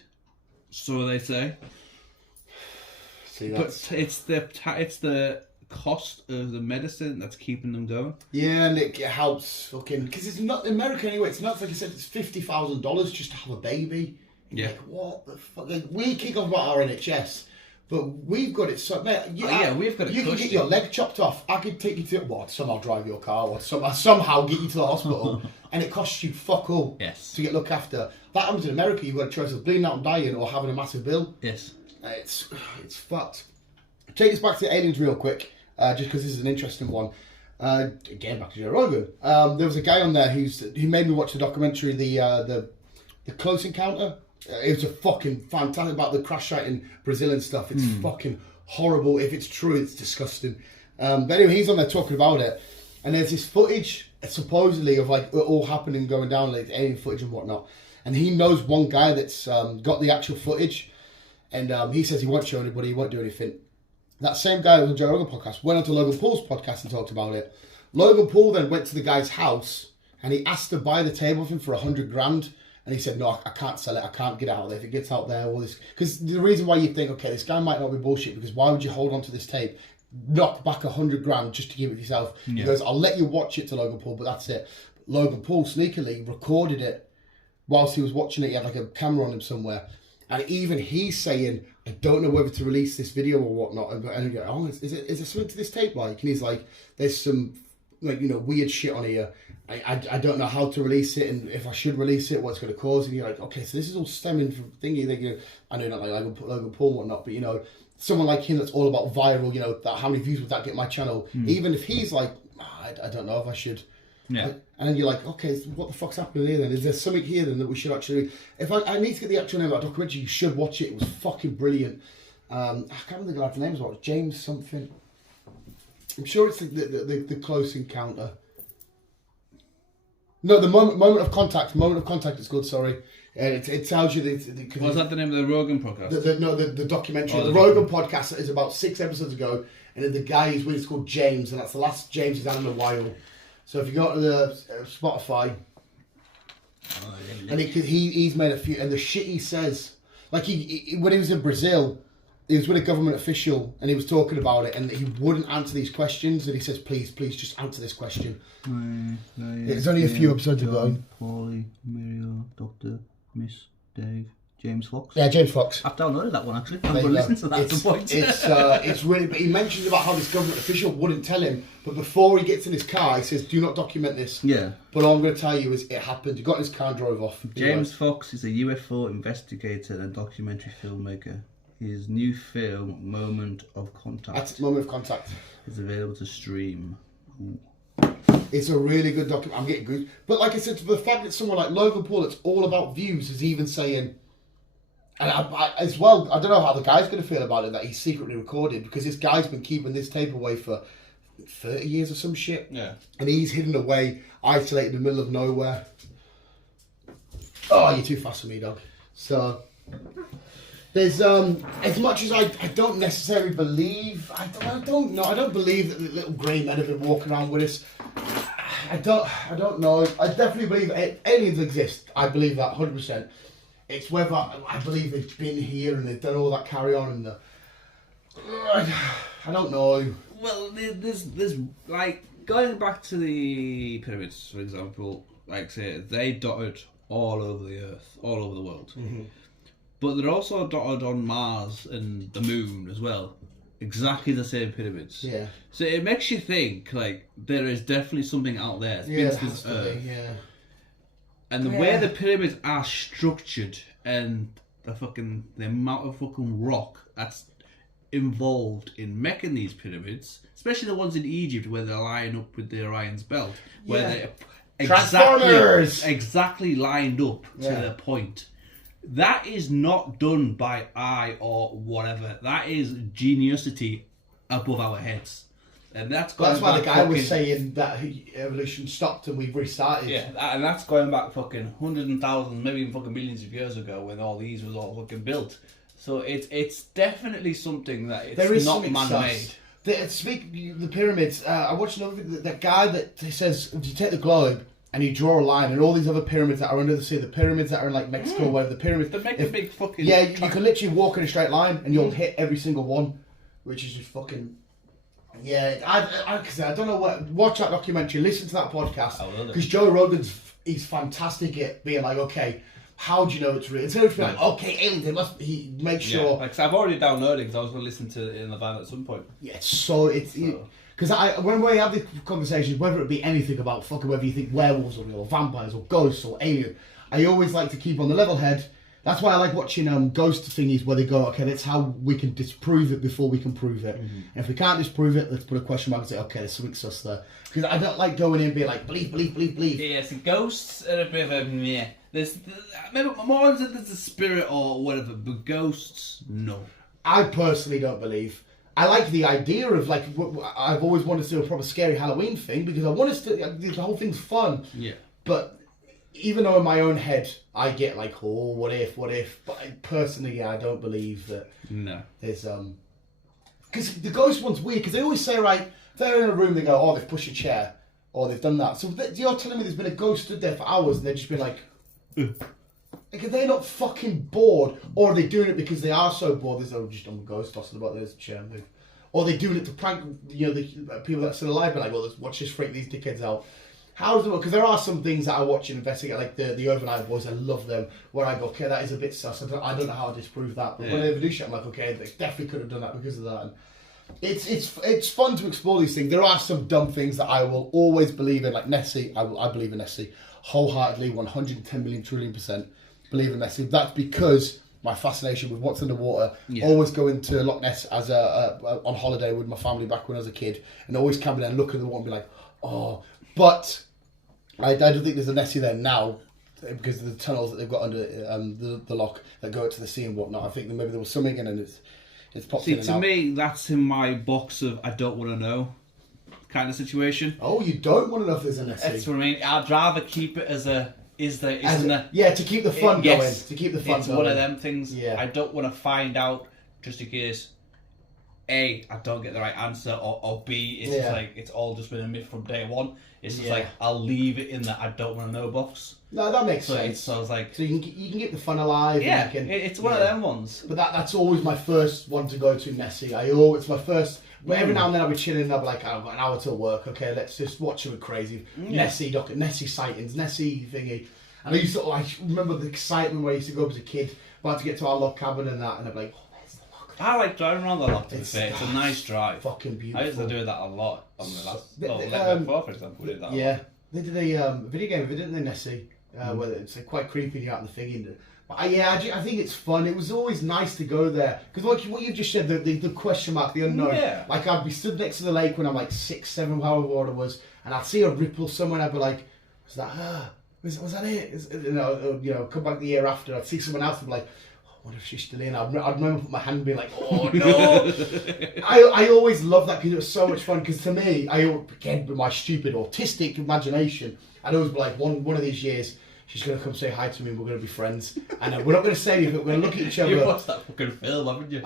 So they say. See, but it's the cost of the medicine that's keeping them going. Yeah, and it helps fucking because it's not America anyway. It's not like I said. It's $50,000 just to have a baby. Yeah. Like, what the fuck? Like, we kick off about our NHS, but we've got it. So, mate, we've got it. You can get your leg chopped off. I could take you to somehow drive your car or somehow get you to the hospital, and it costs you fuck all. Yes. To get looked after. That happens in America. You've got a choice of bleeding out and dying or having a massive bill. Yes. It's fucked. Take us back to the aliens real quick. Just because this is an interesting one. Again, back to Joe Rogan. There was a guy on there who made me watch the documentary, the Close Encounter. It was a fucking fantastic about the crash site in Brazil and stuff. It's fucking horrible. If it's true, it's disgusting. But anyway, he's on there talking about it, and there's this footage supposedly of like it all happening, going down, like alien footage and whatnot. And he knows one guy that's got the actual footage, and he says he won't show anybody, he won't do anything. That same guy on the Joe Rogan podcast went onto Logan Paul's podcast and talked about it. Logan Paul then went to the guy's house and he asked to buy the tape of him for $100,000, and he said, "No, I can't sell it. I can't get it out there. If it gets out there, all this." Because the reason why you think, okay, this guy might not be bullshit, because why would you hold on to this tape, knock back $100,000 just to keep it yourself? Yeah. He goes, "I'll let you watch it," to Logan Paul, but that's it. Logan Paul sneakily recorded it whilst he was watching it. He had like a camera on him somewhere. And even he's saying, "I don't know whether to release this video or whatnot." And he goes, "Oh, is there something to this tape like?" And he's like, "There's some weird shit on here. I don't know how to release it, and if I should release it, what's going to cause." And you're like, okay, so this is all stemming from thingy. I know not like Logan Paul and whatnot, but someone like him that's all about viral. That how many views would that get my channel? Even if he's like, I don't know if I should. Yeah. And then you're like, okay, what the fuck's happening here then? Is there something here then that we should actually... If I need to get the actual name of that documentary, you should watch it. It was fucking brilliant. I can't remember the guy's name as well. James something. I'm sure it's the Close Encounter. No, the moment of contact. Moment of contact is good, sorry. It tells you... Was that the name of the Rogan podcast? The documentary. The Rogan podcast is about 6 episodes ago, and then the guy who's with it's called James, and that's the last James he's had in a while. So if you go to the Spotify, and he's made a few, and the shit he says, like he when he was in Brazil, he was with a government official, and he was talking about it, and he wouldn't answer these questions, and he says, please just answer this question. It's only a few episodes ago. Paulie, Muriel, Doctor, Miss, Dave, James Fox. Yeah, James Fox. I've downloaded that one actually. I'm going to listen to that at some point. It's really. But he mentions about how this government official wouldn't tell him, but before he gets in his car, he says, "Do not document this." Yeah. But all I'm going to tell you is it happened. He got in his car and drove off. James Fox is a UFO investigator and documentary filmmaker. His new film, Moment of Contact. That's Moment of Contact. Is available to stream. Ooh. It's a really good document. I'm getting good. But like I said, the fact that someone like Logan Paul, it's all about views, is even saying. And I, as well, I don't know how the guy's going to feel about it, that he's secretly recorded, because this guy's been keeping this tape away for 30 years or some shit. Yeah. And he's hidden away, isolated in the middle of nowhere. Oh, you're too fast for me, dog. So, there's, as much as I don't necessarily believe, I don't know, I don't believe that the little grey men have been walking around with us. I don't know. I definitely believe aliens exist. I believe that 100%. It's whether I believe they've been here and they've done all that carry on and I don't know. Well, there's like going back to the pyramids, for example. Like say they dotted all over the earth, all over the world, but they're also dotted on Mars and the moon as well. Exactly the same pyramids. Yeah. So it makes you think like there is definitely something out there. Yeah, it has to be, yeah. And the way the pyramids are structured and the amount of fucking rock that's involved in making these pyramids, especially the ones in Egypt where they're lying up with the Orion's belt, where they're exactly lined up to the point. That is not done by eye or whatever. That is geniusity above our heads. And that's why the guy was saying that evolution stopped and we've restarted. Yeah, and that's going back fucking hundreds and thousands, maybe even fucking millions of years ago when all these was all fucking built. So it's definitely something that it's not man-made. The pyramids, I watched another video, that guy that says, if you take the globe and you draw a line and all these other pyramids that are under the sea, the pyramids that are in like Mexico, where the pyramids... They make a big fucking... Yeah, you can literally walk in a straight line and you'll hit every single one, which is just fucking... Yeah, I don't know what. Watch that documentary, listen to that podcast, because Joe Rogan's he's fantastic at being like, okay, how do you know it's real? It's going to be like, okay, aliens. He makes sure. Like, cause I've already downloaded because I was going to listen to it in the van at some point. Yeah, because when we have these conversations, whether it be anything about fucking whether you think werewolves are real, or vampires, or ghosts, or alien, I always like to keep on the level head. That's why I like watching ghost thingies where they go, okay, that's how we can disprove it before we can prove it. And if we can't disprove it, let's put a question mark and say, okay, there's something sus there. Because I don't like going in and being like, believe. Yeah, so ghosts are a bit of a meh. Maybe more than there's a spirit or whatever, but ghosts, no. I personally don't believe. I like the idea of like, I've always wanted to do a proper scary Halloween thing because I want us to, the whole thing's fun. Yeah. But even though in my own head I get like, oh, what if? But personally, I don't believe that. No. There's because the ghost one's weird because they always say, right, they're in a room, they go, oh, they've pushed a chair, or they've done that. So you're telling me there's been a ghost stood there for hours and they've just been like, like, are they not fucking bored, or are they doing it because they are so bored? There's just a ghost tossing about, there's a chair move, or are they doing it to prank, the people that are still alive? Be like, well, let's watch this freak these dickheads out. How does it work? Because there are some things that I watch and investigate, like the Overnight Boys. I love them. Where I go, okay, that is a bit sus. I don't know how to disprove that. But when they do shit, I'm like, okay, they definitely could have done that because of that. And it's fun to explore these things. There are some dumb things that I will always believe in, like Nessie. I believe in Nessie wholeheartedly, 110 million trillion % believe in Nessie. That's because my fascination with what's underwater. Always going to Loch Ness as on holiday with my family back when I was a kid, and always coming there and looking at the water and be like, oh, but. I don't think there's a Nessie there now because of the tunnels that they've got under the loch that go out to the sea and whatnot. I think that maybe there was something in and it's popped in and to out. Me, that's in my box of I don't want to know kind of situation. Oh, you don't want to know if there's a Nessie? That's what I mean. I'd rather keep it as a... to keep the fun going. Yes, to keep the fun it's going. One of them things. Yeah. I don't want to find out just in case A, I don't get the right answer, or B, it's just like it's all just been a myth from day one. It's just like I'll leave it in that I don't want to know box. No, that makes sense. So I was like, so you can get the fun alive. Yeah, and it's one of them ones. But that's always my first one to go to, Nessie. It's my first. Every now and then I'll be chilling and I'll be like, I've got an hour till work. Okay, let's just watch something crazy. Nessie sightings, Nessie thingy. And I used to remember the excitement where I used to go up as a kid. about to get to our log cabin and that, and I'm like, oh, where's the log cabin? I like driving around the log, to be fair. It's a nice drive. Fucking beautiful. I used to do that a lot on the last... for example, we did that a yeah, lot. they did a video game of it, didn't they, Nessie? Where it's quite creepy out in the thing. But yeah, I think it's fun. It was always nice to go there. Because what you've just said, the question mark, the unknown. Yeah. Like, I'd be stood next to the lake when I'm like 6, 7, however old I was, and I'd see a ripple somewhere, and I'd be like, was that it? You know, come back the year after, I'd see someone else and be like, oh, what if she's still in? I'd remember putting my hand and being like, oh no! I always loved that because it was so much fun. Because to me, again, with my stupid autistic imagination, I'd always be like, one of these years, she's going to come say hi to me and we're going to be friends. And we're not going to say anything, we're going to look at each other. You've watched that fucking film, haven't you?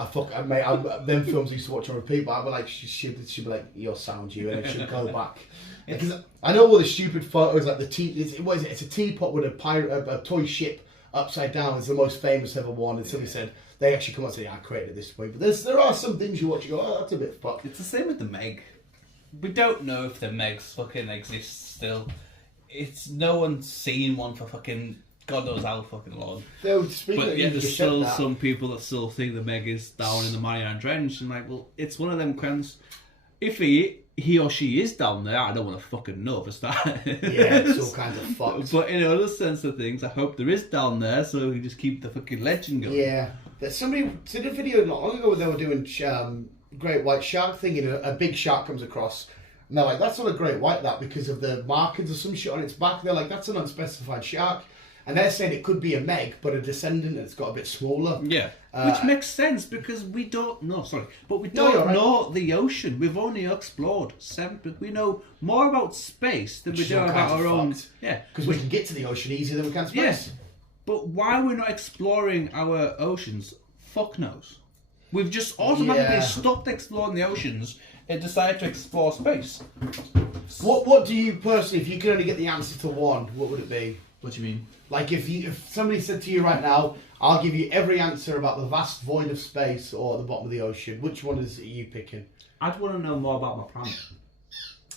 Them films I used to watch on repeat, but I'd be like, she'd be like, you're sound, you, and then she'd go back. Because I know all the stupid photos, like it's a teapot with a toy ship upside down. It's the most famous ever one. And somebody said, they actually come out and say, I created it this way. But there are some things you watch, you go, oh, that's a bit fucked. It's the same with the Meg. We don't know if the Megs fucking exist still. No one's seen one for fucking God knows how fucking long. But yet there's still some people that still think the Meg is down in the Mariana Trench, and like, well, it's one of them kinds. If he or she is down there, I don't want to fucking know for starters. Yeah, it's all kinds of fucked. But in other sense of things, I hope there is down there, so we can just keep the fucking legend going. Yeah, somebody did a video not long ago where they were doing great white shark thing, and a big shark comes across. And they're like, that's not a great white, that, because of the markings or some shit on its back. They're like, that's an unspecified shark. And they're saying it could be a Meg, but a descendant that's got a bit smaller. Yeah, which makes sense because we don't know, but we don't know the ocean. We've only explored 7, we know more about space than we do about our own. Yeah, because we can get to the ocean easier than we can space. Yes, but why we're not exploring our oceans, fuck knows. We've just automatically stopped exploring the oceans and decided to explore space. What do you personally, if you could only get the answer to one, what would it be? What do you mean? Like if somebody said to you right now, I'll give you every answer about the vast void of space or the bottom of the ocean, which one is you picking? I'd want to know more about my planet.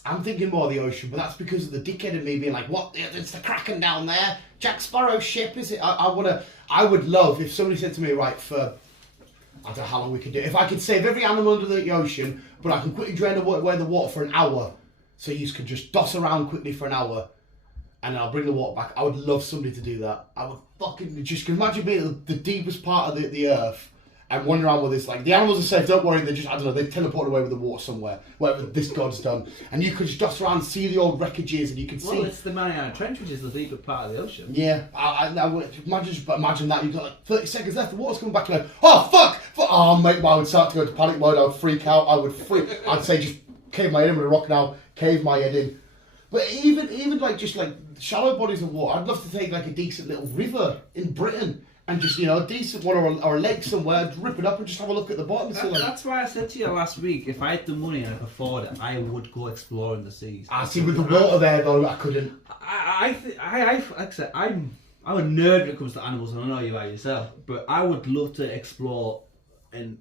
I'm thinking more of the ocean, but that's because of the dickhead in me being like, what? It's the Kraken down there. Jack Sparrow's ship, is it? I would love if somebody said to me, right, for I don't know how long we could do it. If I could save every animal under the ocean, but I can quickly drain away the water for an hour, so you can just doss around quickly for an hour, and then I'll bring the water back. I would love somebody to do that. I would fucking just imagine being the deepest part of the earth and wander around with this. Like, the animals are safe, don't worry, they just, I don't know, they teleport away with the water somewhere, whatever this god's done. And you could just doss around, see the old wreckages, and you can see. Well, it's the Mariana Trench, which is the deepest part of the ocean. Yeah, I would imagine that. You've got like 30 seconds left, the water's coming back, and like, oh, fuck! Oh, mate, I would start to go into panic mode, I would freak out, I'd say just cave my head in with a rock now, cave my head in. But even like, just like, shallow bodies of water, I'd love to take like a decent little river in Britain, and just, you know, a decent one or a lake somewhere, rip it up and just have a look at the bottom. That's why I said to you last week, if I had the money and I could afford it, I would go exploring the seas. I see, with the water there though, I couldn't. Like I said, I'm a nerd when it comes to animals, and I know you are yourself, but I would love to explore and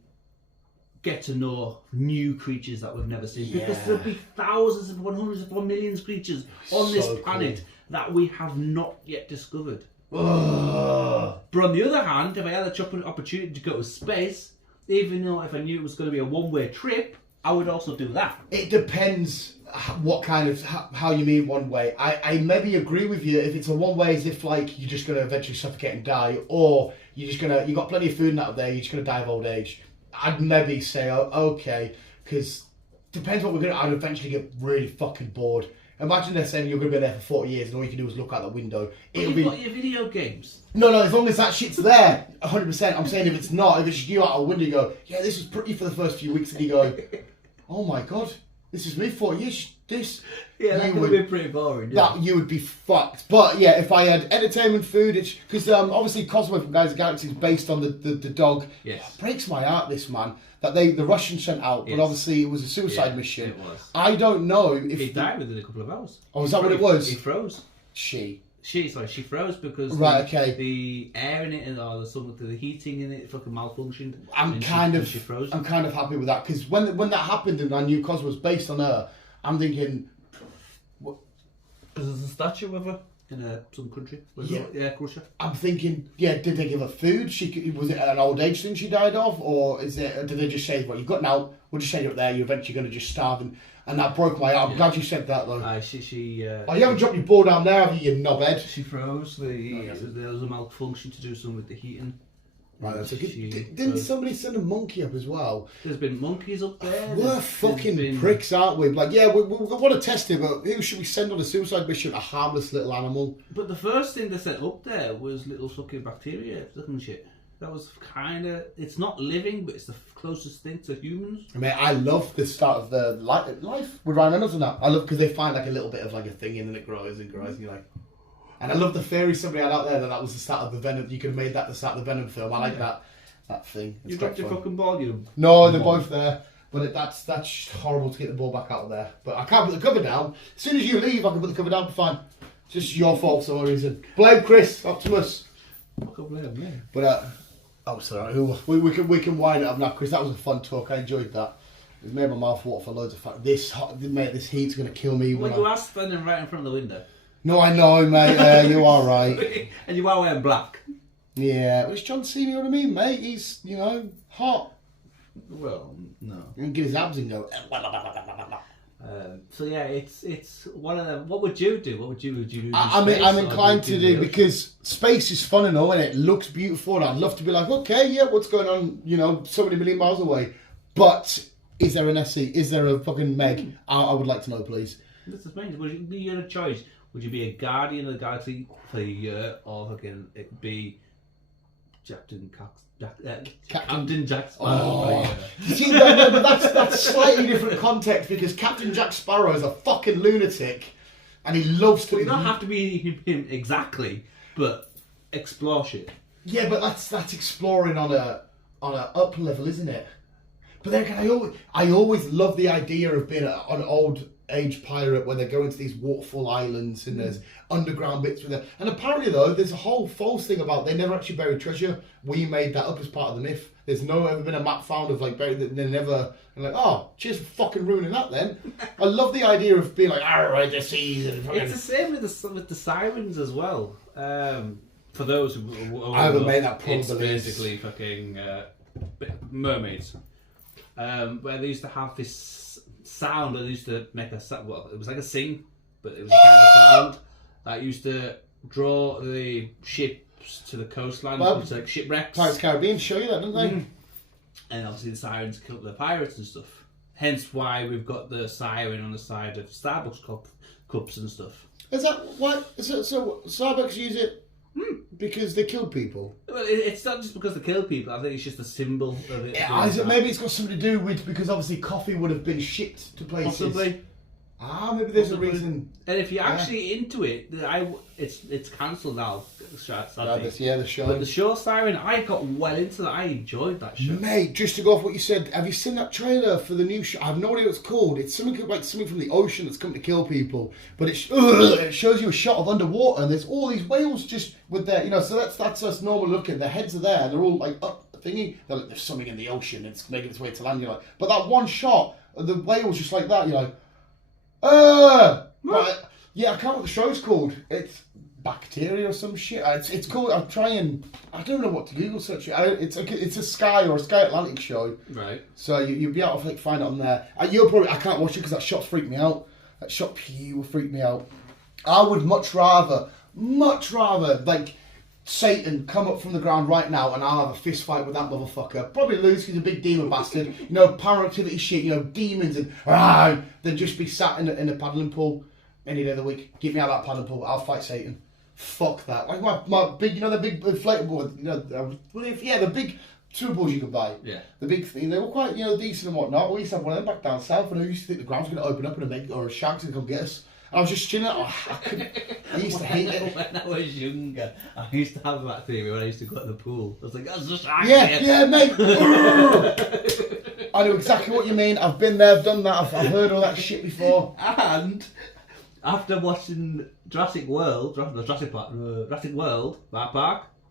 get to know new creatures that we've never seen, because there'll be thousands of hundreds of millions of creatures on this planet that we have not yet discovered. Ugh. But on the other hand, if I had a opportunity to go to space, even though if I knew it was going to be a one-way trip, I would also do that. It depends what kind of, how you mean one way. I maybe agree with you if it's a one way, as if like you're just going to eventually suffocate and die, or you're just going to, you've got plenty of food out there, you're just going to die of old age. I'd maybe say, oh, okay, because depends what we're going to, I'd eventually get really fucking bored. Imagine they're saying you're going to be there for 40 years and all you can do is look out the window. You've got your video games. No, as long as that shit's there, 100%. I'm saying if it's not, if it's just you out a window, you go, yeah, this was pretty for the first few weeks, and you go, oh my god, this is me 40 years, this. Yeah, that would be pretty boring. You would be fucked. But yeah, if I had entertainment, food, because obviously Cosmo from Guys of the Galaxy is based on the dog. Yes. It breaks my heart, this man, that the Russians sent out, but obviously it was a suicide mission. It was. I don't know if he died within a couple of hours. Oh, is that what it was? He froze. She froze because the air in it or the heating in it fucking malfunctioned. I'm kind of happy with that, because when that happened and I knew Cosmo was based on her, I'm thinking, is there a statue of her? in some country. Yeah. Russia. I'm thinking, did they give her food? Was it an old age thing she died of, or did they just say, "Well, you've got now. We'll just send you up there. You're eventually going to just starve." And that broke my heart. I'm glad you said that, though. You haven't dropped your ball down there, have you, you knobhead? She froze. There was a malfunction to do something with the heating. Right, that's a good. Didn't somebody send a monkey up as well? There's been monkeys up there. We're fucking pricks, aren't we? Like, we want to test it, but who should we send on a suicide mission? A harmless little animal. But the first thing they sent up there was little fucking bacteria, fucking shit. That was kind of. It's not living, but it's the closest thing to humans. I mean, I love the start of the life with Ryan Reynolds and that. I love because they find like a little bit of like a thing and then it grows and grows and you're like. And I love the theory somebody had out there that was the start of the Venom. You could have made that the start of the Venom film. I like that thing. You dropped your fucking ball, No, they're both there. But that's just horrible to get the ball back out of there. But I can't put the cover down. As soon as you leave, I can put the cover down. Fine. It's just your fault for some reason. Blame Chris Optimus. I can't blame me. But sorry. We can wind it up now, Chris. That was a fun talk. I enjoyed that. It made my mouth water for loads of fun. This heat's gonna kill me. Well, you are standing right in front of the window. No, I know, mate. You are right. And you are wearing black. Yeah, it's John Cena, you know what I mean, mate? He's, hot. Well, no. And get his abs and go. So yeah, it's one of them. What would you do? What would you do? I'm inclined to do because space is fun and all, and it looks beautiful. And I'd love to be like, okay, yeah, what's going on? So many million miles away. But is there an SC? Is there a fucking Meg? I would like to know, please. This is amazing. Would you had a choice? Would you be a guardian of the galaxy for a year, or fucking it be Captain Jack Sparrow for a year? See, but that's slightly different context because Captain Jack Sparrow is a fucking lunatic, and he loves to. You don't have to be him exactly, but explore shit. Yeah, but that's exploring on a up level, isn't it? But then again, I always love the idea of being an old age pirate where they go into these waterfall islands and there's underground bits with them. And apparently though, there's a whole false thing about they never actually buried treasure. We made that up as part of the myth. There's ever been a map found of like buried that they never. And like, oh, cheers for fucking ruining that then. I love the idea of being like, alright, the seas. It's the same with the sirens as well. For those who I haven't made that probably. It's basically fucking mermaids. Where they used to have this sound, they used to make a sound. Well, it was like a sing, but it was a kind of sound that used to draw the ships to the coastline, to like shipwrecks. Pirates of the Caribbean show you that, don't they? And obviously the sirens killed the pirates and stuff. Hence why we've got the siren on the side of Starbucks cups and stuff. Is that what? So Starbucks use it because they killed people? Well, it's not just because they kill people. I think it's just a symbol of it. Maybe it's got something to do with because obviously coffee would have been shipped to places. Possibly. Maybe there's a reason. And if you're actually into it, it's cancelled now. Sadly. The show. But the show Siren, I got well into that. I enjoyed that show. Mate, just to go off what you said, have you seen that trailer for the new show? I have no idea what it's called. It's something from the ocean that's come to kill people. But it shows you a shot of underwater, and there's all these whales just with their, so that's us normal looking. Their heads are there, and they're all like up thingy. They're like, there's something in the ocean, it's making its way to land. You're like, but that one shot of the whales just like that, you're like, but yeah, I can't remember what the show's called. It's bacteria or some shit. It's called. I don't know what to Google search it. It's a Sky or a Sky Atlantic show. Right. So you'll be able to find it on there. I can't watch it because that shot's freaked me out. That shot will freak me out. I would much rather like Satan come up from the ground right now and I'll have a fist fight with that motherfucker. Probably lose because he's a big demon bastard. Power activity shit, demons and then just be sat in a paddling pool any day of the week. Get me out of that paddling pool. I'll fight Satan. Fuck that. Like my big, the big inflatable, the big swimming pools you could buy. Yeah. The big thing. They were quite, decent and whatnot. We used to have one of them back down south and I used to think the ground's going to open up and a shark's going to come get us. I was just chilling. I used to hate it. When I was younger, I used to have that theory when I used to go to the pool. I was like, that's just shark. Yeah, mate. I know exactly what you mean. I've been there, I've done that. I've heard all that shit before. And after watching Jurassic World,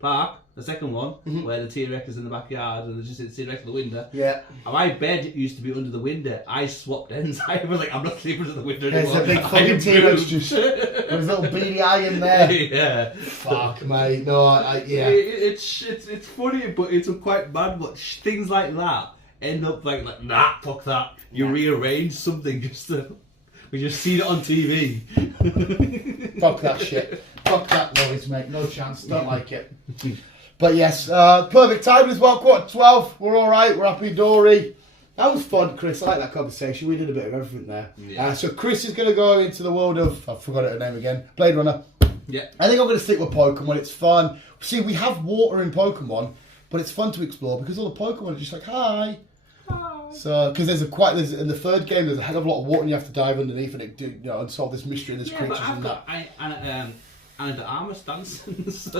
Park, the second one, where the T-Rex is in the backyard and there's just a T-Rex in the window. Yeah. My bed used to be under the window. I swapped ends. I was like, I'm not sleeping under the window anymore. There's a big fucking T-Rex just With his little beady eye in there. Yeah. Fuck, mate. No, yeah. It's funny, but it's quite bad. But things like that end up like nah, fuck that. You rearrange something just to. We just seen it on TV. Fuck that shit. Fuck that noise, mate. No chance. Don't like it. But yes, perfect time as well. 12:15. We're all right. We're happy, Dory. That was fun, Chris. I like that conversation. We did a bit of everything there. Yeah. So Chris is going to go into the world of, I forgot her name again, Blade Runner. Yeah. I think I'm going to stick with Pokemon. It's fun. See, we have water in Pokemon, but it's fun to explore because all the Pokemon are just like, hi. So, because there's in the third game, there's a hell of a lot of water and you have to dive underneath and solve this mystery and there's creatures and that. And the armor stance.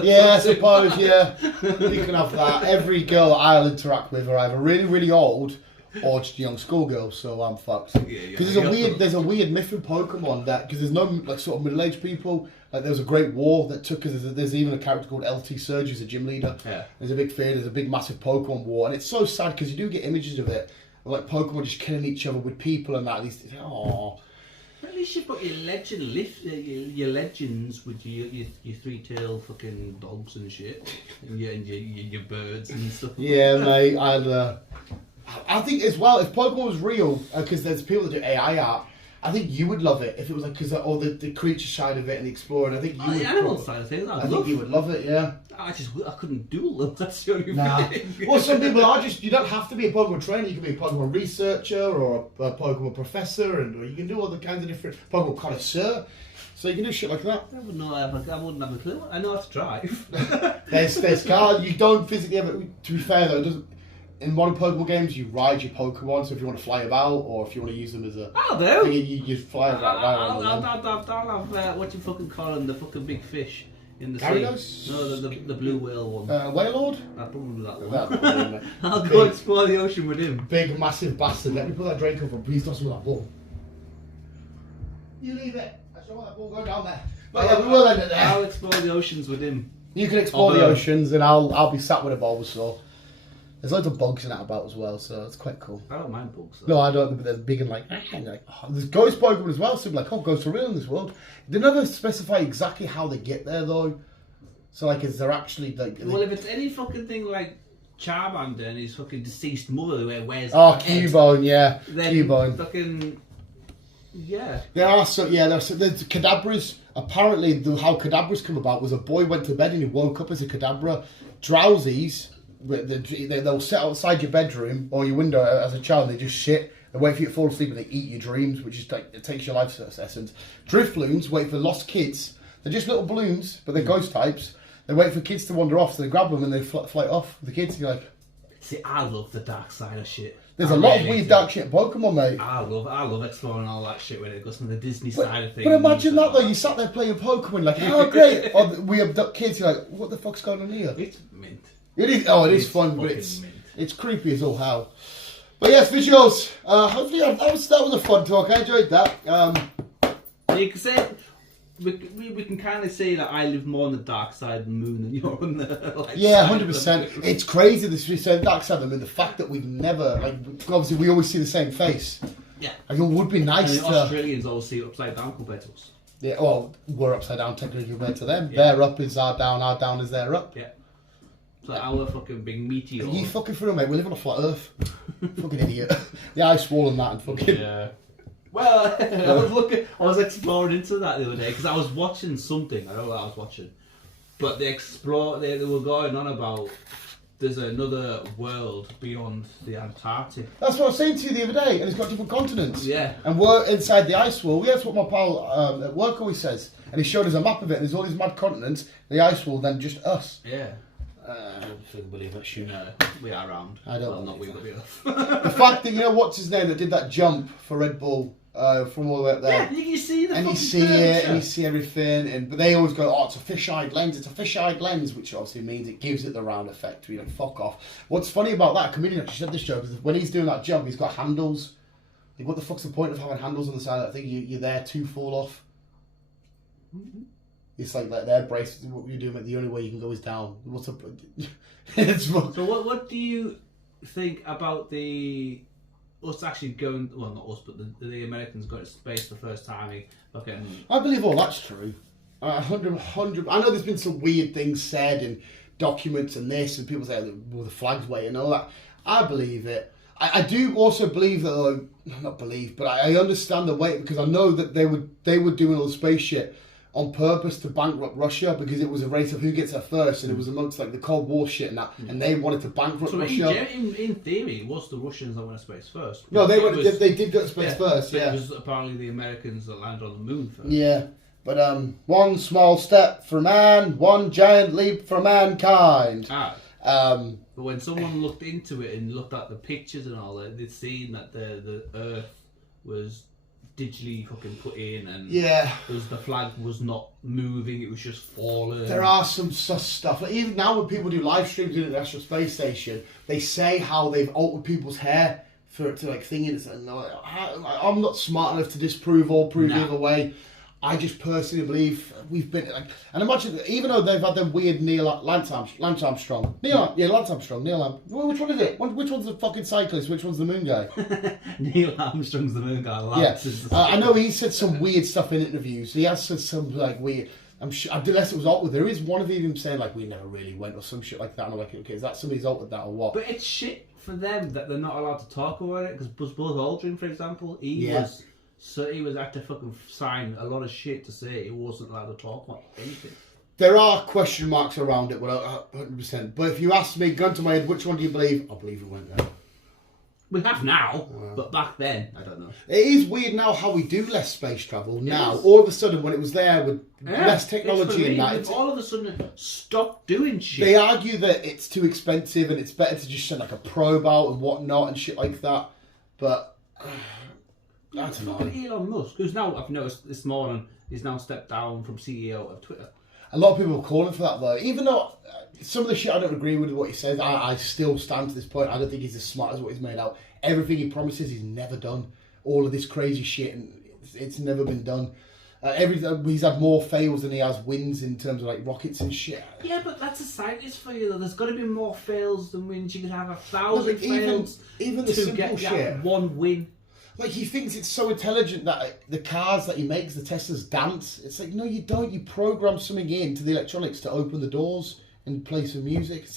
Yeah, I suppose, yeah. You can have that. Every girl I'll interact with are either really, really old or just young schoolgirls, so I'm fucked. Because there's a weird myth in Pokemon that, because there's no like sort of middle-aged people, like there was a great war that took, because there's even a character called LT Surge who's a gym leader. Yeah. There's a big fear, there's a big massive Pokemon war, and it's so sad because you do get images of it, of like Pokemon just killing each other with people and that, at least, aww. At least you've got your your legends with your three-tailed fucking dogs and shit, and your birds and stuff. Yeah, mate. I think as well, if Pokemon was real, because there's people that do AI art, I think you would love it if it was like because all the creature side of it and the exploring. I think you would. The animal side of things. I think you would love it. Yeah. I couldn't do them. That's the only thing. Well, some people are just. You don't have to be a Pokemon trainer. You can be a Pokemon researcher or a Pokemon professor, or you can do all the kinds of different Pokemon connoisseur. So you can do shit like that. I wouldn't have a clue. I know how to drive. There's cars. You don't physically have it. To be fair though, it doesn't. In modern Pokemon games, you ride your Pokemon, so if you want to fly about, or if you want to use them as a... I'll do! You fly around. I'll have, what you fucking call them, the fucking big fish in the Gyarados? sea. No, the blue whale one. Wailord? I'll probably do that one. That I'll go explore the ocean with him. Big, massive bastard. Let me put that drink over. Please don't swim that ball. You leave it. I don't want that ball going down there. But yeah, we will end it there. I'll explore the oceans with him. You can explore the oceans, and I'll be sat with a Bulbasaur. There's loads of bugs in that about as well, so it's quite cool. I don't mind bugs. Though. No, I don't, but they're big and like oh, there's ghost Pokemon as well, so like, oh, ghosts are real in this world. They never specify exactly how they get there though. So like, is there actually like... Well, if it's any fucking thing like Charmander and his fucking deceased mother who wears... Oh, Cubone, yeah. Cubone. Fucking... Yeah. There are there's Kadabras. Apparently, how Kadabras come about was a boy went to bed and he woke up as a Kadabra. Drowsies... They'll sit outside your bedroom or your window as a child. They just shit. They wait for you to fall asleep and they eat your dreams, which is like it takes your life essence. Drifloons wait for lost kids. They're just little balloons, but they're ghost types. They wait for kids to wander off, so they grab them and they fly off with the kids. And you're like, see, I love the dark side of shit. There's a lot of weird dark shit in Pokemon, mate. I love exploring all that shit when it goes from the Disney side of things. But imagine that though, you sat there playing Pokemon, like, oh great, or we abduct kids. You're like, what the fuck's going on here? It's mint. It is. Oh, it is fun, but it's creepy as all hell. But yes, visuals. Hopefully, that was a fun talk. I enjoyed that. You can say we can kind of say that I live more on the dark side of the moon than you're on the light. Yeah, 100%. It's crazy this we say dark side of the moon. The fact that we've never obviously we always see the same face. Yeah. Like, it would be nice to. Australians always see it upside down compared to us. Yeah. Well, we're upside down technically compared to them. Yeah. Their up is our down is their up. Yeah. So our fucking big meteor. Are you fucking through, mate? We live on a flat Earth. Fucking idiot. The ice wall and that and fucking... Yeah. Well, I was exploring into that the other day because I was watching something. I don't know what I was watching. But they were going on about there's another world beyond the Antarctic. That's what I was saying to you the other day, and it's got different continents. Yeah. And we're inside the ice wall. Yeah, that's what my pal at work always says. And he showed us a map of it, and there's all these mad continents, the ice wall, then just us. Yeah. I don't think believe that shit. No, we are around. I don't. Well, not we, but we are. The fact that, you know, what's his name that did that jump for Red Bull from all the way up there. Yeah, you can see the and you see it, and you see everything. But they always go, oh, it's a fisheye lens. It's a fisheye lens, which obviously means it gives it the round effect. You know, fuck off. What's funny about that, a comedian actually said this joke, is when he's doing that jump, he's got handles. Like, what the fuck's the point of having handles on the side of that thing? You're there to fall off. Mm-hmm. It's like their brace. What you're doing, but the only way you can go is down. What's up? So what do you think about the us actually going, well, not us, but the Americans going to space for the first time. I believe all that's true. 100. I know there's been some weird things said in documents and this, and people say, well, the flag's waving and all that. I believe it. I do also believe that, though, not believe, but I understand the weight, because I know that they were doing all the space shit on purpose to bankrupt Russia, because it was a race of who gets there first, and it was amongst like the Cold War shit and that, and they wanted to bankrupt Russia. In theory, it was the Russians that went to space first. No, they did go to space first. But it was apparently the Americans that landed on the moon first. Yeah, but one small step for man, one giant leap for mankind. But when someone looked into it and looked at the pictures and all that, they'd seen that the Earth was digitally fucking put in, and the flag was not moving, it was just falling. There are some sus stuff. Like, even now when people do live streams in the International Space Station, they say how they've altered people's hair for it to like thing in it. And I'm not smart enough to disprove or prove either way. I just personally believe we've been like, and imagine even though they've had them weird Lance Armstrong. Which one is it? Which one's the fucking cyclist? Which one's the moon guy? Neil Armstrong's the moon guy. Lance I know he said some weird stuff in interviews. He has said some like weird. I'm sure, unless it was altered. There is one of them saying like we never really went or some shit like that. And I'm like, okay, is that somebody's altered that or what? But it's shit for them that they're not allowed to talk about it, because Buzz Aldrin, for example, he was had to fucking sign a lot of shit to say he wasn't allowed to talk about anything. There are question marks around it, 100%. But if you ask me, gun to my head, which one do you believe? I believe it went there. We have now, but back then, I don't know. It is weird now how we do less space travel now. All of a sudden, when it was there with less technology and that, all of a sudden stopped doing shit. They argue that it's too expensive and it's better to just send like a probe out and whatnot and shit like that. But I don't know. Elon Musk, who's now, I've noticed this morning, he's now stepped down from CEO of Twitter. A lot of people are calling for that though. Even though some of the shit I don't agree with what he says, I still stand to this point. I don't think he's as smart as what he's made out. Everything he promises, he's never done. All of this crazy shit, and it's never been done. He's had more fails than he has wins in terms of like rockets and shit. Yeah, but that's a scientist for you though. There's got to be more fails than wins. You could have 1,000 fails even the to simple get shit. that one win. Like, he thinks it's so intelligent that the cars that he makes, the Teslas, dance. It's like, no, you don't. You program something into the electronics to open the doors and play some music.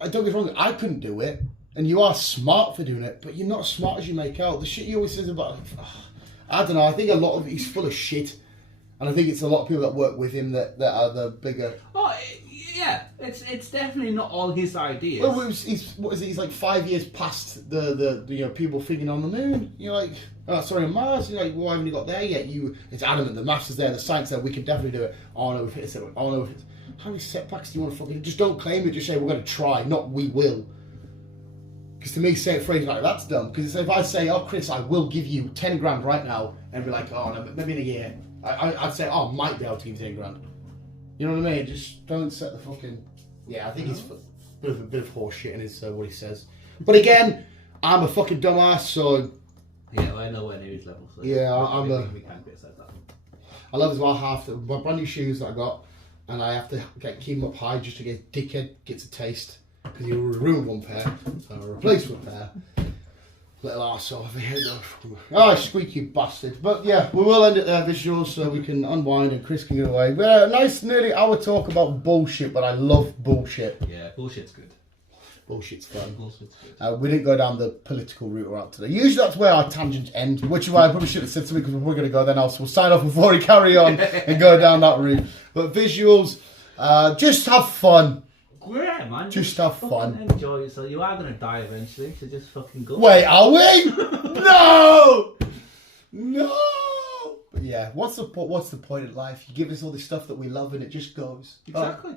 I don't get me wrong, I couldn't do it. And you are smart for doing it, but you're not as smart as you make out. The shit he always says about, I don't know, I think a lot of it, he's full of shit. And I think it's a lot of people that work with him that are the bigger... Oh, yeah, it's definitely not all his ideas. Well, he's like 5 years past the people thinking on the moon. You're like, on Mars. You're like, why haven't you got there yet? It's adamant, the maths is there, the science there, we can definitely do it. Oh no, we've hit it. Oh no, how many setbacks do you want to fucking... Just don't claim it, just say we're going to try, not we will. Because to me, saying a phrase like that's dumb. Because if I say, oh Chris, I will give you 10 grand right now, and be like, oh no, but maybe in a year. I'd say, oh, I might be able to give you 10 grand. You know what I mean? Just don't set the fucking... Yeah, I think he's a bit of horse shit in his what he says. But again, I'm a fucking dumbass, so... Yeah, well, I know where his level. So yeah, we can't criticize that. I love as well my brand new shoes that I got, and I have to keep them up high just to get dickhead gets a taste. Because you ruined one pair, so I replaced one pair. Little arsehole over here. Oh, squeaky bastard. But yeah, we will end it there, visuals, so we can unwind and Chris can get away. We had a nice nearly hour talk about bullshit, but I love bullshit. Yeah, bullshit's good. Bullshit's fun. Bullshit's good. We didn't go down the political route we're out today. Usually that's where our tangents end, which is why I probably should have said something because we're going to go then else. We'll sign off before we carry on and go down that route. But visuals, just have fun. Yeah, man. Just have fun. Enjoy yourself. You are going to die eventually, so just fucking go. Wait, are we? No! No! But yeah, what's the point in life? You give us all this stuff that we love and it just goes. Exactly.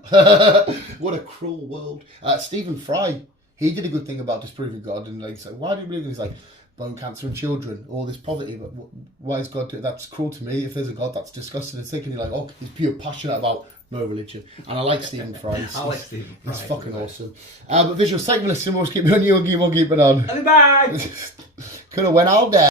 What a cruel world. Stephen Fry, he did a good thing about disproving God and like, so why do you believe in? He's like, bone cancer in children, all this poverty, but why is God doing that? That's cruel to me. If there's a God, that's disgusting. And thinking you're like, oh, he's pure passionate about no religion. And I like Stephen Fry. I like Stephen Fry. He's fucking awesome. But visual segment, listen, we'll keep it on you and keep on keeping on. Bye. Could have went all day.